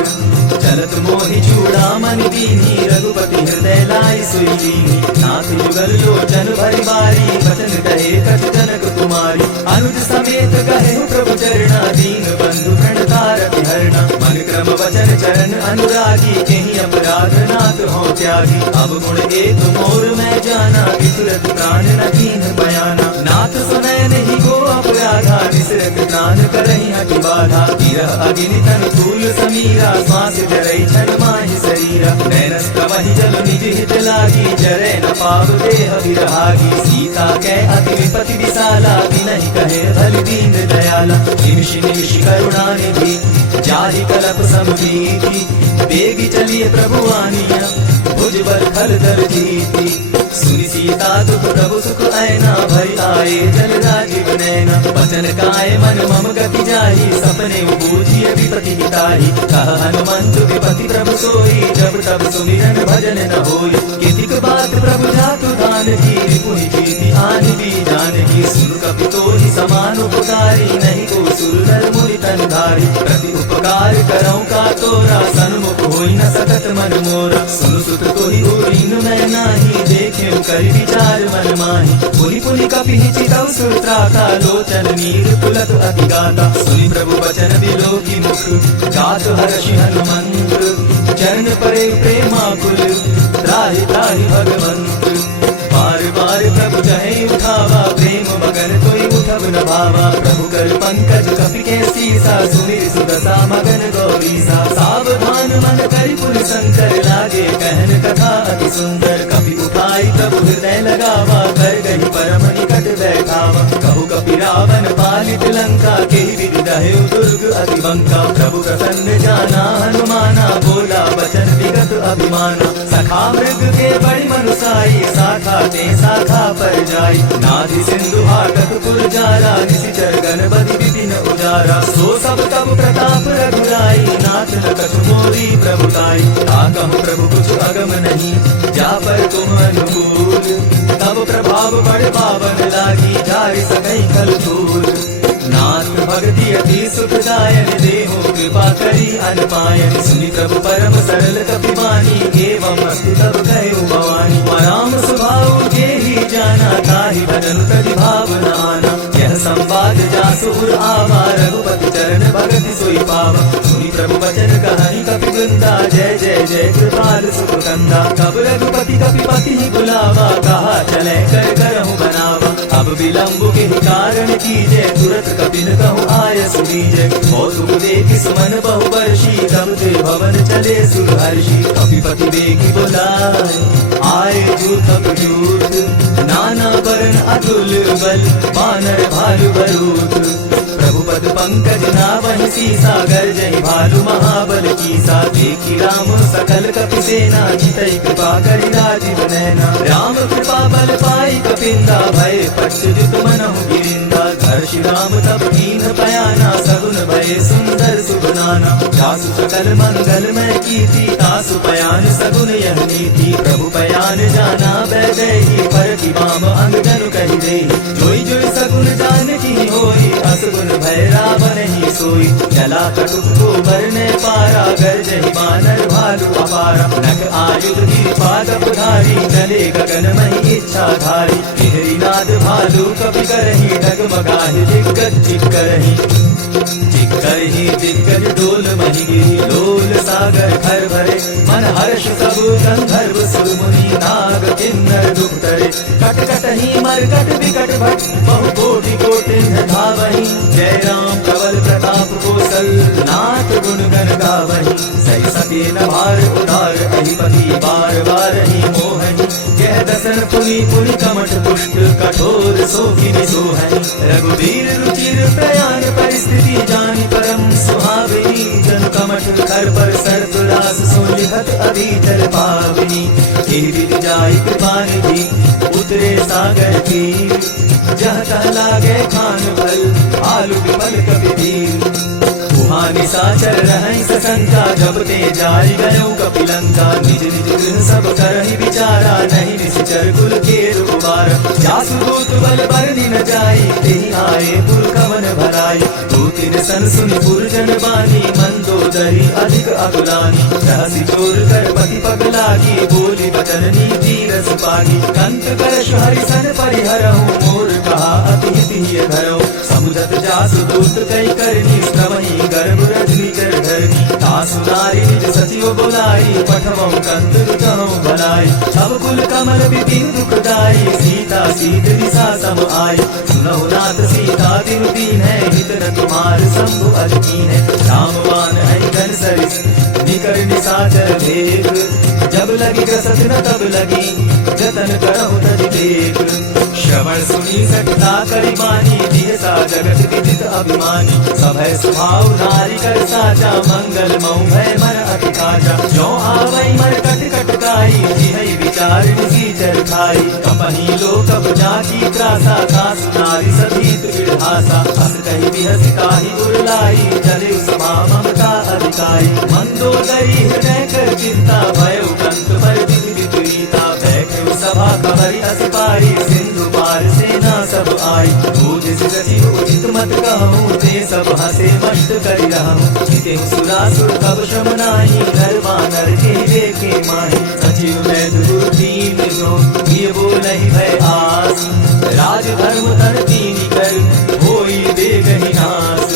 चलत मोहि चूड़ामणि दीन्ही, रघुपति हृदय लाई सोई दीन्ही। नाथ युगल लोचन भरि बारी, बचन कहे कछ जनक कुमारी। अनुज समेत कहेहु प्रभु चरणा, दीन बंधु प्रणतारति हरणा। मन क्रम वचन चरण अनुरागी, केहि अपराध नाथ हो त्यागी। अब गुण एक मोर मैं जाना, विचरत प्राण न कीन्ह बयाना। नाथ सुनय नहीं को अपराधा, निसरत प्राण करहि हठि बाधा। गिरह अग्नि तन फूल समीरा, श्वास जरई छन माहि शरीरा। नैनस प्रवहि जल निज हित लागी, जरै न पाव देह विरहागी। सीता कै अति विपति विशाला, बिनहि कहे भलि दीन दयाला। निमिष निमिष करुणा निधि, जाहि कलप समुदीति। बेगी चली नैना वचन काय मन मम गति जाहि सपने बूझिए विपति हिताहि कह हनुमंत विपति प्रभु सोई जब तब सुमिरन भजन न होई कितिक बात प्रभु जातु दान की रिपुनि जीति आनि भी जान की सुन कपि तोहि समान उपकारी नहीं को सुर नर मुनि तन धारी प्रति उपकार करौ का तोरा सन्मुख होई न सकत मन मोरा सुन सुत तोहि उरीनु मैं नाही देखे करि विचार मन माही पुनि पुनि कपि हिचितौ सुत्राता लोचन नीर पुलत अति गाता सुनि प्रभु वचन बिलोकी मुख गात हर्षि हनुमंत चरण परे प्रेमाकुल त्राहि त्राहि भगवंत बार बार प्रभु चहे उठावा प्रेम मगन कोई उठब न भावा प्रभु कर पंकज कपि के सीसा सुमिर सुदशा मगन गौरीसा सावधान मन करि पुर शंकर लागे कहन कथा अति सुंदर कपि उठाई प्रभु हृदय लगावा कर गही परम निकट बैठावा कहु कपि रावण पालित लंका के विधि दहेउ दुर्ग अति बंका प्रभु प्रसन्न जाना हनुमाना बोला वचन विगत अभिमाना सखा मृग के बड़ी मनुसाई शाखा ते शाखा पर जाई नादि सिंधु हाटक पुर जारा निशिचर गणपति विपिन उजारा सो सब तब प्रताप रघुराई नाथ न कछु मोरी प्रभुताई ताकहु प्रभु कुछ अगम नहीं जा पर तुम अनुकूल तब प्रभाव बड़ पावन लागी जारि सकई खल धूल नाथ भक्ति अति सुखदायन देहो कृपा करी अनपायन सुनि प्रभु परम सरल कपि वाणी एवं अस्तु तब कहो भवानी राम स्वभाव के ही जाना ताहि भजन तदि भावना आना यह संवाद जासुर आवा रघुपति चरण भगति सोई पावा सुनि प्रभु वचन कहानी कपि वृंदा जय जय जय कृपाल सुख कंदा कब रघुपति कपि पति ही बुलावा कहा चले कर करहु बनावा अब विलंब के कारण कीजे तुरत कपिन कहु आय सुनीजे बहुत देख सुमन बहु वर्षी तब ते भवन चले सुरहर्षि कपिपति बेगी बुलाए आए जूथ जूथ नाना वर्ण अतुल बल बानर भालु बरूथ प्रभु पद पंकज नावहि सीसा गर्जहि भालु महाबल कीसा देखि राम सकल कपि सेना जितै कृपा करि राजीव नैना राम कृपा बल पाई कपिंदा भय पश्चात मनहु गिरिंदा हर्षि राम तब कीन पयाना सगुन भय सुंदर सुबनाना जासु सकल मंगलमय कीर्ति तासु पयान सगुन यह नीति प्रभु पयान जाना बैदेहि पर की माम अंग जनु कहि देहि जोई जोई सगुन जान की होई असगुन भय रावण ही सोई चला कटुक को बरने पारा गर्जहि बानर भालु अपारा नख आयुध गिरि पादप धारी चले गगन मही इच्छा धारी बिहरी नाद भालु कपि करहि डगमगाहि दिग्गज चिक्करहि चिक्करहि दिग्गज डोल मही गिरि लोल सागर खर भरे मन हर्ष सब गंधर्व सुर मुनि नाग किन्नर दुख तरे कट कटहि मरकट विकट भट बहु कोटि कोटिन धावहि जय राम प्रबल प्रताप कौशल नाथ गुण गण गावहि सही सके न भार उदार अधिपति बार बार ही मोहनि यह दसन पुनि पुनि कमठ पुष्ट कठोर सोखिनि सोहनि रघुवीर रुचिर प्रयाण परिस्थिति जानि परम सुहाविनी जन कमठ खर पर सर्प रास सोलिहत अधीचल पाविनी के विधि जाई कृपा निधि उतरे सागर तीर जह तह लागे खान भल आलू विमल कपि धीर वहाँ निशाचर रहै सशंका जब ते जारि गयो कपिलंका निज निज गृह सब करहि विचारा नहीं निश्चर कुल के रुबार जासु दूत बल बरनि न जाई तेहि आए पुर कवन भराई दूतिन सन सुनि पुरजन बानी मंदोदरी अधिक अकुलानी रहसि चोर कर पति पग लागी बोली वचन नीति रस पागी कंत कर हरि सन परिहरहु मोर कहा अति हित धरौ समुझत जासु दूत कई करनी श्रवणी गर्भ रजनी कर धरनी तासु नारी निज सचिव बोलाई पठवम कंत रुचहु भलाई अब कुल कमल विपिन दुखदाई सीता सीत दिशा सम आई सुनहु नाथ सीता दिन दीन है हित न तुम्हार शंभु अजकीन है रामवान है घन सरिस निकर निशाचर भेद जब लगी ग्रसत न तब लगी जतन करहु तज देख श्रवण सुनी सकता करि बानी दिहसा जगत विदित अभिमानी सभय स्वभाव नारी कर साचा मंगल मऊ भय मन अति काजा जो आवई मर कट कट काई जिहै विचार निसी चर खाई कपही लोक जाकी त्रासा सासु नारी सतीत हासा हस कही बिहस काहि उरलाई चले समा ममता अधिकाई मंदोदरी हृदय कर चिंता भयो कंत पर विधि विपरीता बैठे सभा कबरी असिपारी सिंधु पार सेना सब आई पूज सचिव उचित मत कहूँ ते सब हसे मस्त करि रहूँ जिते सुरासुर कब शमनाई नर वानर के लेके माही सचिव वैद गुरु दीन जो ये बोलहि भय आस राज धर्म धन दीनी कर होई दे गहि नास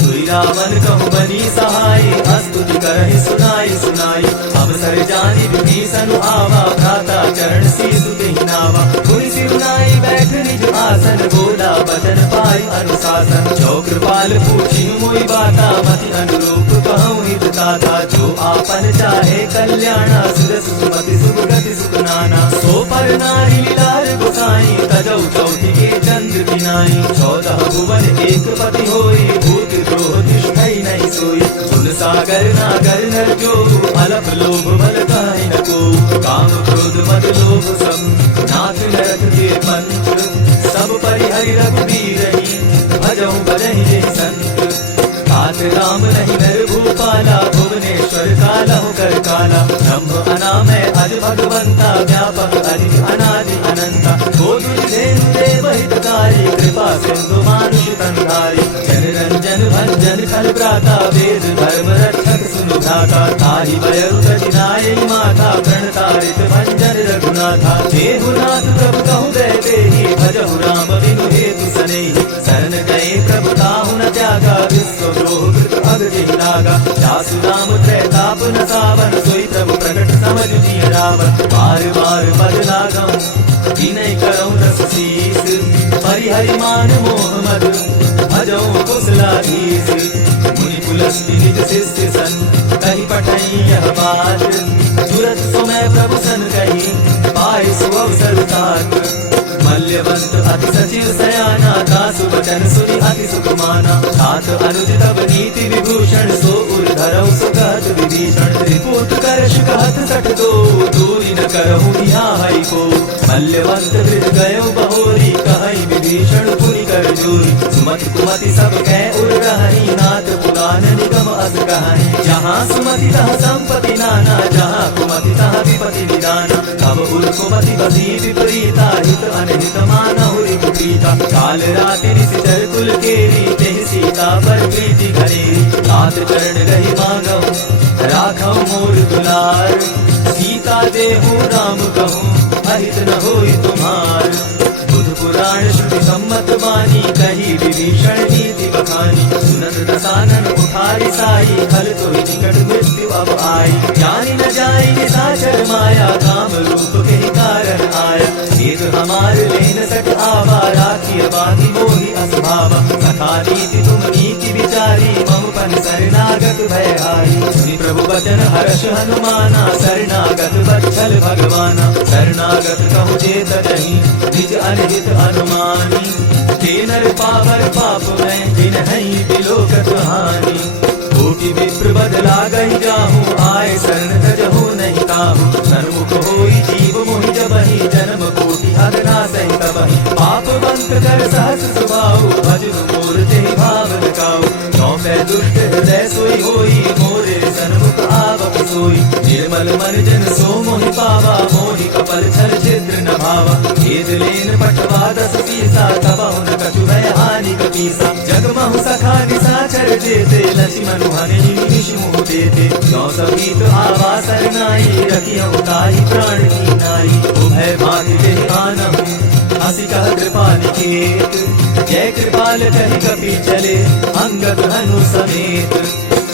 सुई रावण कहु बनी सहाय स्तुति करहि सुनाई सुनाई अवसर जानि विभीषण आवा भ्राता चरण शीस देहि नावा हुई सिरुनाई बैठ निज आसन बोला बचन पाई अनुशासन जो कृपाल पूछी मोई बाता मति अनुरूप कहूँ हित दाता जो आपन चाहे कल्याणा सुरस सुमति सुगति सुख नाना सो पर नारी लीलार गोसाई तजौ चौथी के चंद्र बिनाई 14 भुवन एक पति होई भूत द्रोह तिष्ठई नहीं सोई सुन सागर नागर नर जो अलप लोभ बल काहि न को काम क्रोध मद लोभ सब नाथ नरक के पंथ सब परिहरि रघुबीरहि भजऊ बलहि जे संत तात राम नहीं नर भूपाला भुवनेश्वर कालहु कर काला ब्रह्म अनामय अज भगवंता व्यापक अधिक अनादि अनंता गोविंद धेनु देव हितकारी कृपा सिंधु मानुष तंधारी जन रंजन भंजन खल प्राता वेद धर्म रक्षक सुनु भ्राता ताहि भयउ कठिनाई माता प्रणतारित भंजन रघुनाथा देहुनाथ प्रभु कहु दय देहि भजहु राम बिनु हेतु सनेहि शरण गए प्रभु ताहु न त्यागा विश्व द्रोह कृत अगति लागा जासु नाम त्रैताप न सावन सोई प्रभु प्रकट समझ जिय रावण बार बार बदला गऊँ विनय करऊँ दस शीस परिहरि मान मोह मद भजऊँ कुशलाधीश मुनि पुलस्ति निज शिष्य सन कही पठई यह बात तुरत समय प्रभु सन कही पाई सुअवसर तात मल्यवंत अति सचिव सयाना दासु वचन सुनि अति सुकुमाना तात अनुज तब नीति विभूषण सो उर धरऊ सुगत विभीषण त्रिपुट करश कहत सठ दो दूरी न करहु निहाई को मल्यवंत वृद्ध गयो बहोरी कहई विभीषण पुनि कर जोरी सुमति कुमति सब कह उर रहनी नाथ पुराण निगम अस कहानी जहाँ सुमति तह संपत्ति नाना जहाँ कुमति तह विपति निदाना तब उर कुमति बसी विपरीता हित अनहित मानहु रिपुपीता काल राति निशिचर कुल केरी तेहि सीता पर प्रीति घरेरी तात चरण रही मांगऊ राखऊ मोर दुलार सीता देहु राम कहूँ अहित न होई तुम्हार बुध पुराण श्रुति सम्मत वाणी कही विभीषण नीति बखानी सुनत दसानन उठारी साई खल तो निकट मृत्यु अब आई जानी न जाई निशाचर माया काम रूप के कारण आया एक हमार लेन सट आवा राखिय बाकी मोहि असभावा सखा नीति तुम नीति विचारी मम पन शरणागत भय आई सुनि प्रभु वचन हर्ष हनुमाना शरणागत बच्छल भगवाना शरणागत कहु जेत नहीं निज अनहित अनुमानी के नर पावर पाप में दिन हई बिलोकत हानि कोटि विप्र बदला गई जाहू आए शरण तजहु नहीं ताहू सन्मुख होई जीव मोहि जबहि जन्म कोटि अगना सहित बहि पाप बंक कर सहस सुभाऊ भजन मोर तेहि भाव लगाऊ चौपै दुष्ट हृदय सोई होई मोरे सन्मुख आवक सोई निर्मल मन जन सो मोहि पावा मोहि कपल छल छिद्र न भावा भेद लेन पटवा दस सीसा तबहु न कछु भय हानि कपीसा जगमहु सखा निशाचर जेते लक्ष्मण हनि निमिष मुह देते क्यों सभीत आवा सरनाई रखियौ ताहि प्राण की नाई उभय भाति तेहि आनहु हंसी कह कृपा निकेत जय कृपाल कहि कपि चले अंगद हनु समेत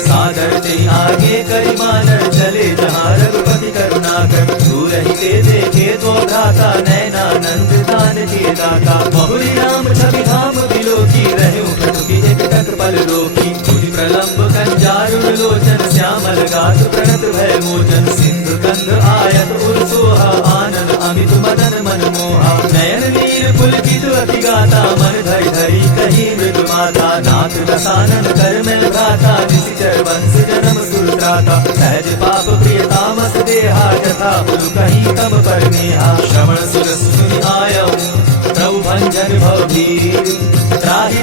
सादर ते आगे करि मानर चले जहाँ रघुपति करुणाकर दूर ही ते देखे तो भ्राता नैनानंद दान के दाता बहुरी राम छवि धाम बिलोकी रहे उठुकी एक टक पल रोकी तुझि प्रलंब कंजारुण लोचन श्यामल गात प्रणत भय मोचन सिंधु कंध आयत उर सोहा आनंद अमित मदन मन मोहा नयन नील पुलकित अति गाता मन धरि धरि कही मृग माता नाथ दसानन कर मिल भ्राता निशिचर वंश जन्म सुरत्राता सहज पाप प्रिय तामस देहा जथा पुल कहीं तब पर नेहा श्रवण सुरस सुनि आयऊ प्रभु भंजन भवभीर त्राहि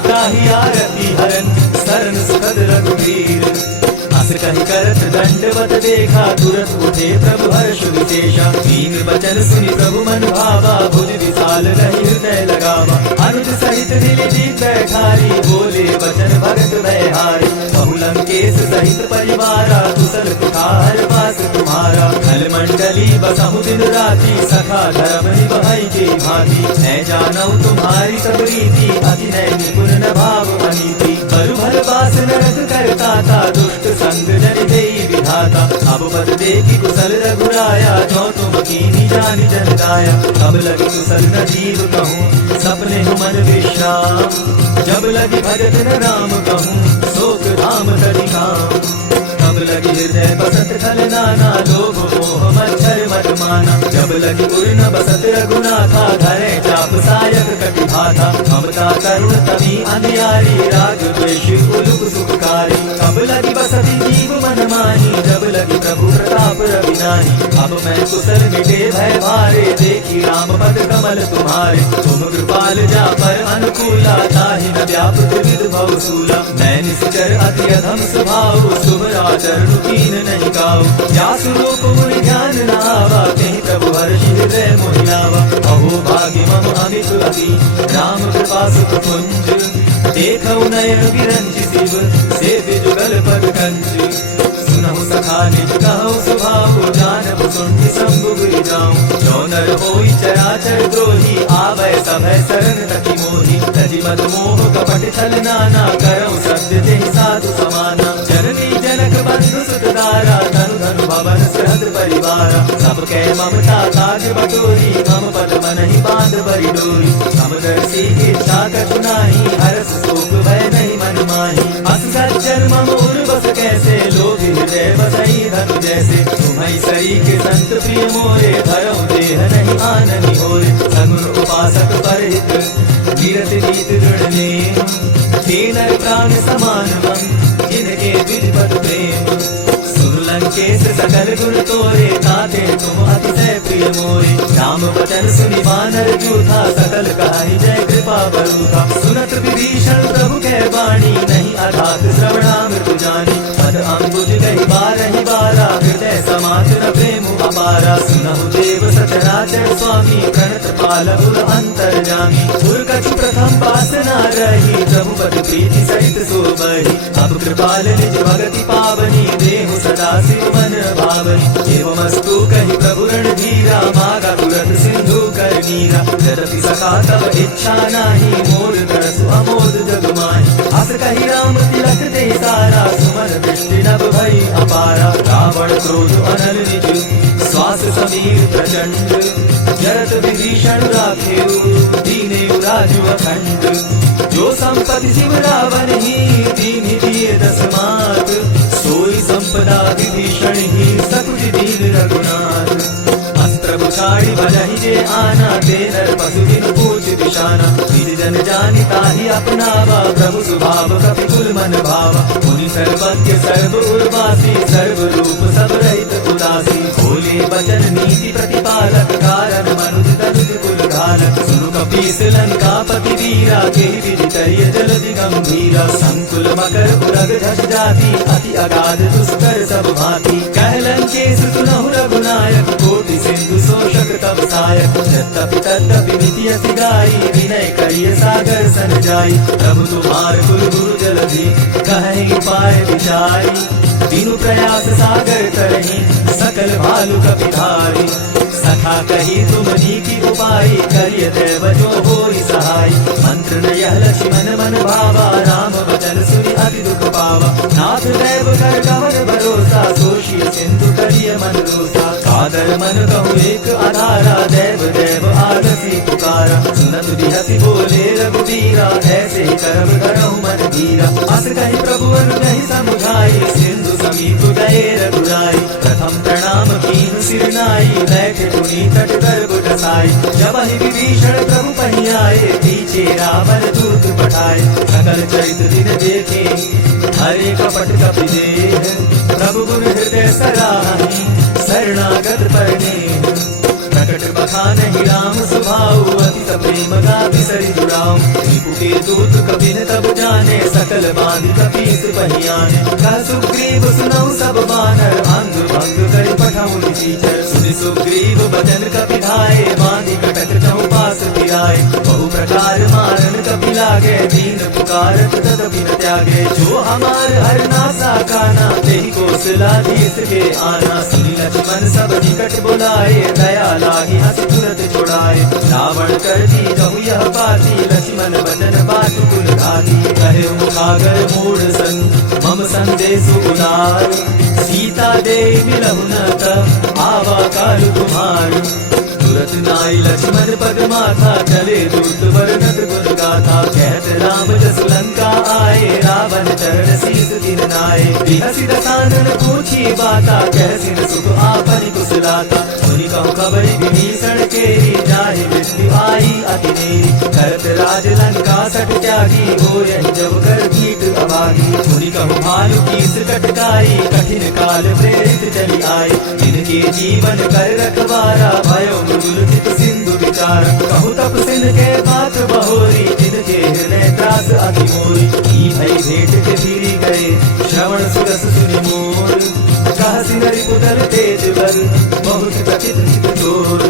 भरत दंडवत देखा, तुरंत उठे प्रभु हर्ष विशेषा। दीन बचन सुनि प्रभु मन भावा, भुज विशाल रहि हृदय लगावा। अनुज सहित दिलीप बैठारी, बोले वचन भगत बहारी। बहुलंकेश सहित परिवारा, कुशल कुठार वास तुम्हारा। खल मंडली बसहु दिन राति, सखा धर्म निभाई के भांति। मैं जानऊ तुम्हारी सब रीति, अति नय निपुण न भाव अनीति। बरु भल बास नरक करता था, दुष्ट संग जन देई विधाता। अब पद देखी कुशल रघुराया, जो तुम कीनी जानि जन गाया। अब लगी कुशल न जीव कहूँ, सपने हो मन विश्राम। जब लगी भजत न राम कहूँ, शोक धाम तरि काम। तब लगी हृदय बसत खल नाना, लोभ मोह मच्छर मत माना। जब लगी उर न बसत रघुनाथा, धरे चाप सायक कटि भाथा। ममता करुण तभी अंधियारी, राग द्वेष उलुक सुखकारी। तब लगी बसती जीव मन माही, जब लगी प्रभु प्रताप रविनाही। अब मैं कुशल मिटे भय भारे, देखी राम पद कमल तुम्हारे। तुम कृपाल जा पर अनुकूला, ताहि न व्यापृत विद भव सूला। मैं निश्चर अति अधम स्वभाव, शुभ आचरण कीन नहीं गाओ। जासु रूप मुनि ध्यान न आवा, कहीं प्रभु हर्षि हृदय मोहि लावा। अहो भाग्य मम अमित अति, राम कृपा सुख पुंज। देखऊ नयन विरंचि शिव, सेव्य जुगल पद कंच। सुनहु सखा निज कहु स्वभाव, जानब सुनि शंभु गिरि जाऊं। जो नर होई चराचर द्रोही, आवै सभय शरण तकी मोहि। तजि मद मोह कपट छल नाना, करऊं सत्य तेहि साधु समाना। जननी जनक बंधु सुत दारा, धनु धनु भवन सहस्र परिवारा। सब कै ममता ताज बटोरी, मम पद मनहि बांध बरि डोरी। समदर्शी इच्छा कछु नाही, हरस शोक भय नहीं मन माही। अस सज्जन मम उर बस कैसे, लोभी हृदय बसई धनु जैसे। तुम्है सरी के संत प्रिय मोरे, धरऊं देह नहीं आननि होरे। सगुण उपासक परहित, निरत नीत दृढ़ नेम। हे नर प्राण समान मम, जिनके विधिवत प्रेम। सुरलंकेश सकल गुण तोरे, ताते तुम अतिशय प्रिय मोरे। राम वचन सुनि वानर जूथा, सकल काहि जय कृपा बरूथा। सुनत विभीषण प्रभु कै वाणी, नहीं अधात श्रवणामृत जानी। पद अंबुज गहि बारहि बारा, हृदय समात न प्रेम अपारा। सुनहु देव सचराचर स्वामी, प्रणत पाल उर अंतर्जामी। उर कछु प्रथम वासना रही, प्रभु पद प्रीति सहित सोबहि। अब कृपाल निज भगति पावनी, देहु सदा शिव मन भावनी। एवमस्तु कहि प्रभु रणधीरा, मागा तुरत सिंधु कर नीरा। यद्यपि सखा तब इच्छा नाही, मोर तरसु अमोद जग माही। हस कहि राम तिलक दे सारा, सुमन दृष्टि नभ भई अपारा। रावण क्रोध अनल निज, श्वास समीर प्रचंड। जरत विभीषण राखेउ, दीनेउ राजु अखंड। जो संपत्ति शिव रावण ही, दीनि दिए दस मात। सोई संपदा विभीषण ही, सकुच दीन रघुनाथ। अस्त्र बुछाड़ी भलहि जे आना, ते नर पशु बिनु पूछ दिशाना। निज जन जानि ताहि अपनावा, प्रभु स्वभाव कपि कुल मन भावा। मुनि सर्वज्ञ सर्व उर्वासी, सर्व रूप सब रहित उदासी। भोले बचन नीति प्रतिपालक, कारण मनुज तनुज कुल घालक। सुनु कपीस लंकापति वीरा, केहि विजितरिय जलधि गंभीरा। संकुल मकर उरग झष जाति, अति अगाध दुष्कर सब भांति। कह लंकेश सुनहु रघुनायक, कोटि सिंधु शोषक तब सायक। यद्यपि तद्यपि नीति अति गाई, विनय करिय सागर सन जाई। प्रभु तुम्हार कुल गुरु जलधि, कहि उपाय विचारी। बिनु प्रयास सागर तरहि, सकल भालु कपि धारी। सखा कही तुम नीति उपाय, करिय देव जो होई सहाय। मंत्र न यह लक्ष्मण मन भावा, राम वचन सुनि अति दुख पावा। नाथ देव कर कवन भरोसा, सोषी सिंधु करिय मन रोसा। कादर मन कहु एक आधारा, देव देव आलसी पुकारा। सुनत बिहसी बोले रघुबीरा, ऐसे करब करहु मन धीरा। अस कहि प्रभु अनुजहि समुझाई, सिंधु समीप गए रघुराई। प्रथम प्रणाम कीन्हु सिर नाई, बैठे पुनि तट कर बुझसाई। जब ही विभीषण प्रभु पहि आए, पीछे रावण दूत पठाए। सकल चरित दिन देखे, हरे कपट कपि देह। प्रभु गुण हृदय सराहि, शरणागत पर नेह। प्रकट बखानहि राम स्वभाव, अति प्रेम गा बिसरि जुड़ाऊं। रिपु के दूत कपिन तब जाने, सकल बांधि कपीस पहियाने। कह सुग्रीव सुनऊ सब बानर, अंग भंग करि पठाऊं निशाचर। सुनि सुग्रीव बचन कपि धाये, बांधि कटक चहु पास फिराए। बहु प्रकार मारन कपि लागे, दीन पुकारत तदपि न त्यागे। जो हमार हरनासा काना, तेहि कौशलाधीश के आना। सुनि लक्ष्मण सब निकट बुलाए, दया लागी हंस तुरत छुड़ाए। रावण कर दी कहु यह बाती, लक्ष्मण वचन बात कुल घाती। कहे मुखागर मूढ़ संग, मम संदेश उदार। सीता दे मिलहु न तब, आवा काल तुम्हार। तुरत नाई लक्ष्मण पद माथा, चले दूत वर्णत गुण गाथा। कहत राम जस लंका आए, रावण चरण शीस दिन नाए। बिहसि दसानन पूछी बाता, कहसिन सुख आपनि कुशलाता। सुनि कहु खबरि विभीषण केरी, जाहि मृत्यु आई अति नेरी। करत राज लंका सठ त्यागी, होयहि जब कर कीट अभागी। सुनि कहु भानु कीस कटकाई, कठिन काल प्रेरित चली आई। जिनके जीवन कर रखवारा, भयो मृदुल चित सिंधु विचार। कहु तप सिन के बात बहोरी, जिनके हृदय त्रास अति मोरी। की भई भेंट के फिरी गए, श्रवण सुरस सुनि मोर। कहसि नरि पुतर तेज बर, बहुत चकित चित चोर।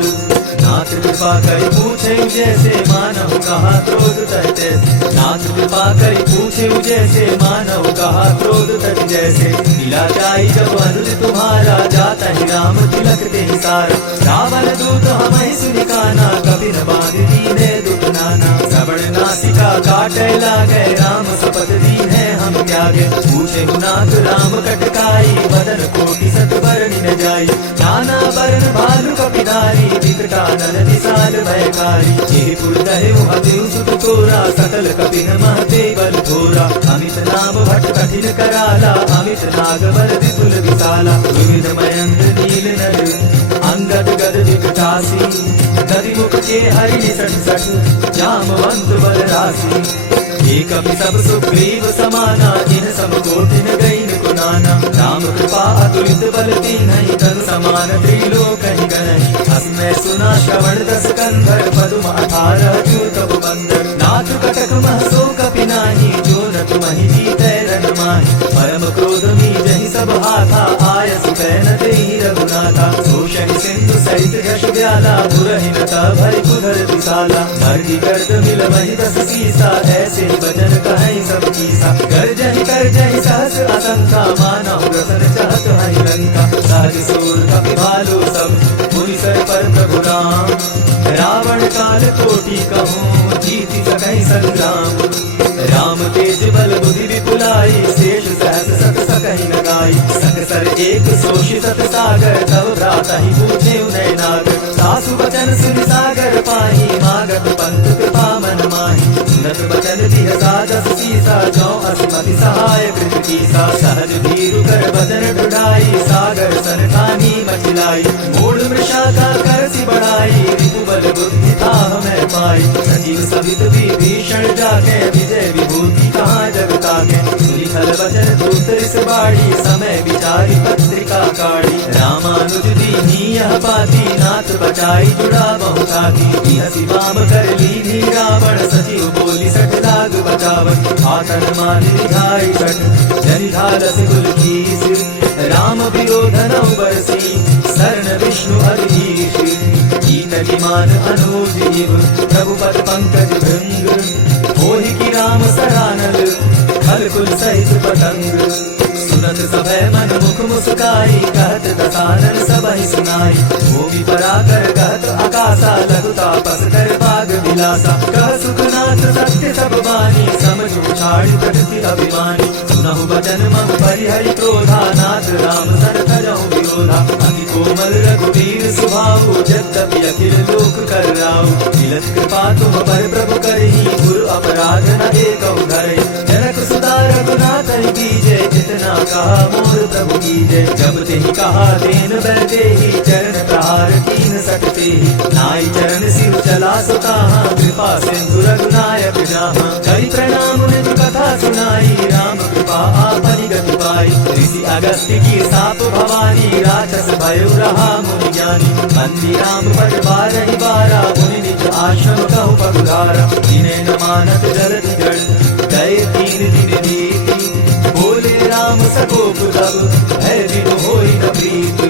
नाथ कृपा करि पूछे जैसे, मानहु कहा क्रोध तह तैसे। नाथ कृपा करि पूछे जैसे, मानहु कहा क्रोध तह जैसे। मिला जाई जब अनुज तुम्हारा, जाता ही राम तिलक तेहि सारा। रावण दूत हमहि सुनि काना, कपिन बांधि दीने दुख नाना। श्रवण नासिका काटे लागे, राम शपथ दीने हम त्यागे। पूछे नाथ राम कटकाई, बदन कोटि सत बरनि न जाई। नाना बरन भालु कपिधारी, विकटानन विशाल भयकारी। जेपुर दहेउ हतेउ सुत तोरा, सकल कपिन महते बल थोरा। अमित नाम भट कठिन कराला, अमित नाग बल विपुल विशाला। विविध मयंक नील नर, अंगद गद विकटासी। गदि मुख के हरि सठ सठ, जामवंत बल राशि। एक कपि सब सुग्रीव समाना, जिन सम कोटिन गईन कुनाना। राम कृपा अतुलित बल तीन्हि, तनु समान त्रिलोकहि गणहि। अस्मै सुना श्रवण दस कंधर, पदुम 18 जूतब बंदर। नाथ कटक महसो कपि नाही, जो न तुमहि जीतै रन माहि। परम क्रोध मीजहि सब हाथा, आयसु बैन देहि रघुनाथा। सोषहि सिंधु सहित यश व्याला, पुरहि न भय कुधर विशाला। धरती गर्द मिल महि दस सीसा, ऐसे वचन कहै सब कीसा। गर्जहि करजहि सहस असंका, मानहु रतन चाहत हरि लंका। सहज सूर कपि भालु सब, मुनि सर पर प्रभु राम। रावण काल कोटि कहूँ, जीति सकहि संग्राम। राम तेज बल बुद्धि विपुलाई, शेष सहस सत सकहि न गाई। सकसर एक सोषि सत सागर, तब भ्रातहि पूछे उदय नागर। सासु वचन सुनि सागर पाहि, मागत पंथ कृपा मन माहि। सुनत वचन दिह सादस सीसा, जौ असमति सहाय कृत कीसा। सहज भीरु कर वचन ढुढ़ाई, सागर सन ठानी मचिलाई। मूढ़ मृषा का करसि बढ़ाई, रिपु बल बुद्धि थाह मैं पाई। सजीव सवित विभीषण जाके, विजय विभूति कहाँ जग ताके। सुनि खल वचन दूत रिस बाड़ी, समय विचारी पत्रिका काढ़ी। रामानुज दीन्ही यह बाती, नाथ बचाई जुड़ा बहु साथी। बिहसि वाम कर लीन्ही रावण, सचिव बोली सठ लाग बचावन। आतन मान निधाई सठ, जनि ढालस कुल कीस। राम विरोधनौ बरसी, शरण विष्णु अधीश। कीत मान अनुज इव, प्रभु पद पंकज भृंग। होहि की राम सरानल, खल कुल सहित पतंग। सुनत सभय मन मुख मुस्काई, कहत दसानन सबहि सुनाई। भूमि पराकर कहत आकाशा, लघु तापस कर भाग विलासा। कह सुखनाथ सत्य सब बानी, समझू छाड़ प्रकृति अभिमानी। सुनहु वचन मम परिहरि क्रोधा, नाथ राम सर तजहु विरोधा। अति कोमल रघुवीर सुभाऊ, यद्यपि अखिल लोक कर राऊ। मिलत कृपा तुम पर प्रभु करही, गुरु अपराध न एकहु धरई। जनक सुता रघुनाथ कीजे, जितना कहा मोर प्रभु कीजे। जब तेहि कहा देन बैठे ही, चरण प्रहार कीन सकते ही। नाई चरण सिर चला सुताहा, कृपा सिंधु रघुनायक जहाँ। करि प्रणाम निज कथा सुनाई, राम कृपा आपनि गति पाई। ऋषि अगस्त्य की साप भवानी, राक्षस भयो रहा मुनि ज्ञानी। बंदी राम पद बारहि बारा, मुनि निज आश्रम कहु मानत जलधि जड़। गए 3 दिन बीती, बोले राम सकोप तब, भय बिनु होई न प्रीत।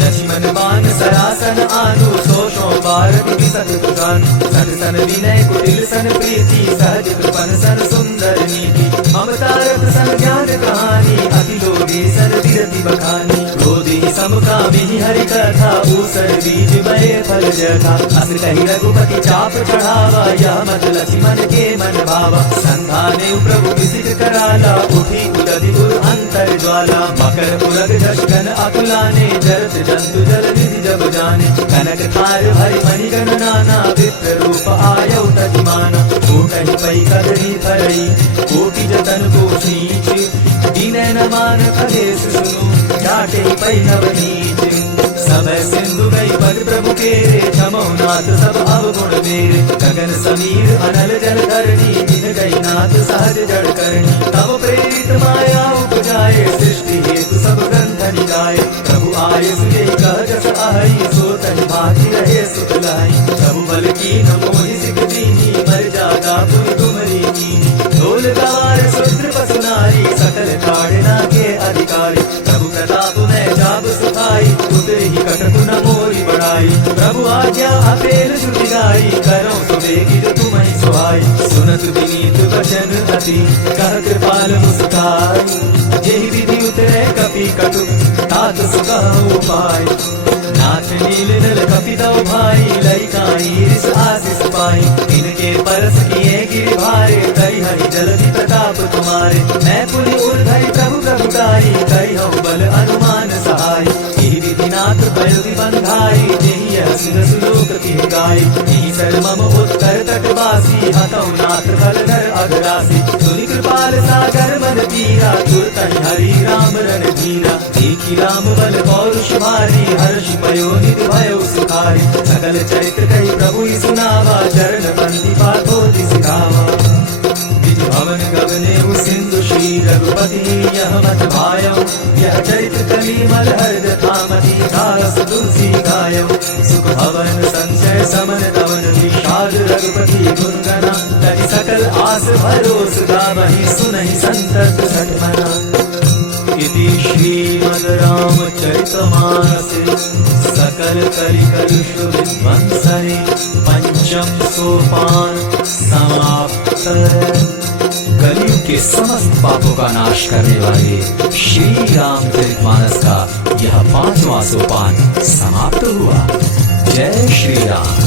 लक्ष्मण बान सरासन आनु, 100 बार विसत जानु। सठ सन विनय कुटिल सन प्रीति, सहज कृपन सन सुंदर नीति। ममता रत सन ज्ञान कहानी, अति लोभी सन विरति बखानी। क्रोधी समकामी हरि कथा, ऊसर बीज बहे फल जथा। अस कहि रघुपति चाप चढ़ावा, यह मत लक्ष्मण के मन भावा। संधाने प्रभु विसित कराला, उठी उदधि गुरु अंतर ज्वाला। मकर पुरग झषकन अकुलाने, जरत जंतु जल निधि जब जाने। कनक थार भरि मणिगण नाना, विप्र रूप आयौ तजिमाना। ऊटहि पै कदरी फरई, कोटि जतन को शीच। दीनय न मान कलेस सुनु, जाटे पै नवनीच। सब सिंधु गई पद प्रभु केरे, क्षमो नाथ सब अवगुण मेरे। गगन समीर अनल जल धरणी, जिन गई नाथ सहज जड़ करणी। तब प्रेरित माया उपजाए, सृष्टि हेतु सब ग्रंथ निगाए। प्रभु आये सुने कह जस आई, सो तहि बाकी रहे सुख लाई। प्रभु बल की न मोहि सिख दीनी, मर जागा पुनि तुम्हारी कीनी। ढोल गवार शूद्र पशु नारी, सकल ताड़ना के अधिकारी। प्रभु प्रताप में जाब सुखाई, उतरे ही कटकु न मोरी बढ़ाई। प्रभु आज्ञा अपेल श्रुति गाई, करो सुबेगी जो तुम्हें सुहाई। सुनत विनीत वचन अति, कह कृपाल मुस्काई। यही विधि उतरे कपि कटु, तात सुगह उपाय। नाथ नील नल कपि दो भाई, लइकाई रिस आशीष पाई। इनके परस किए गिरि भारे, तई हरि जलधि प्रताप तुम्हारे। मैं पुनि उर्धरि प्रभु प्रभु गाई, कई हूँ बल अनुमान सहाय। यही विधि नाथ पयोधि बंधाई, जेहि हसिन सुलोक तिह गाई। यही सर मम उत्तर तटवासी, हतौ नाथ बल धर अघरासी। सुनि कृपाल सागर मन तीरा, तुरतहि हरि राम रन धीरा। देखी राम बल पौरुष भारी, हर्ष पयोनिधि भयो सुखारी। सकल चरित्र कही प्रभु ही सुनावा, चरण पंथि पाथोधि सिखावा। विधि भवन गगनेउ सिंधु श्री रघुपति, यह मत भायौ। यह चरित्र कलिमल हृद थामति, तारस तुलसी गायौ। सुख भवन संचय समन दवन, विषाद रघुपति गुण गना। तनि सकल आस भरोस गावहि, सुनहि संतत सठ मना। इति श्रीमद् रामचरितमानसे, सकल कलिकलुष विध्वंसने। पंचम सोपान समाप्त। कलयुग के समस्त पापों का नाश करने वाले श्री रामचरितमानस का यह 5वां सोपान समाप्त हुआ। जय श्री राम।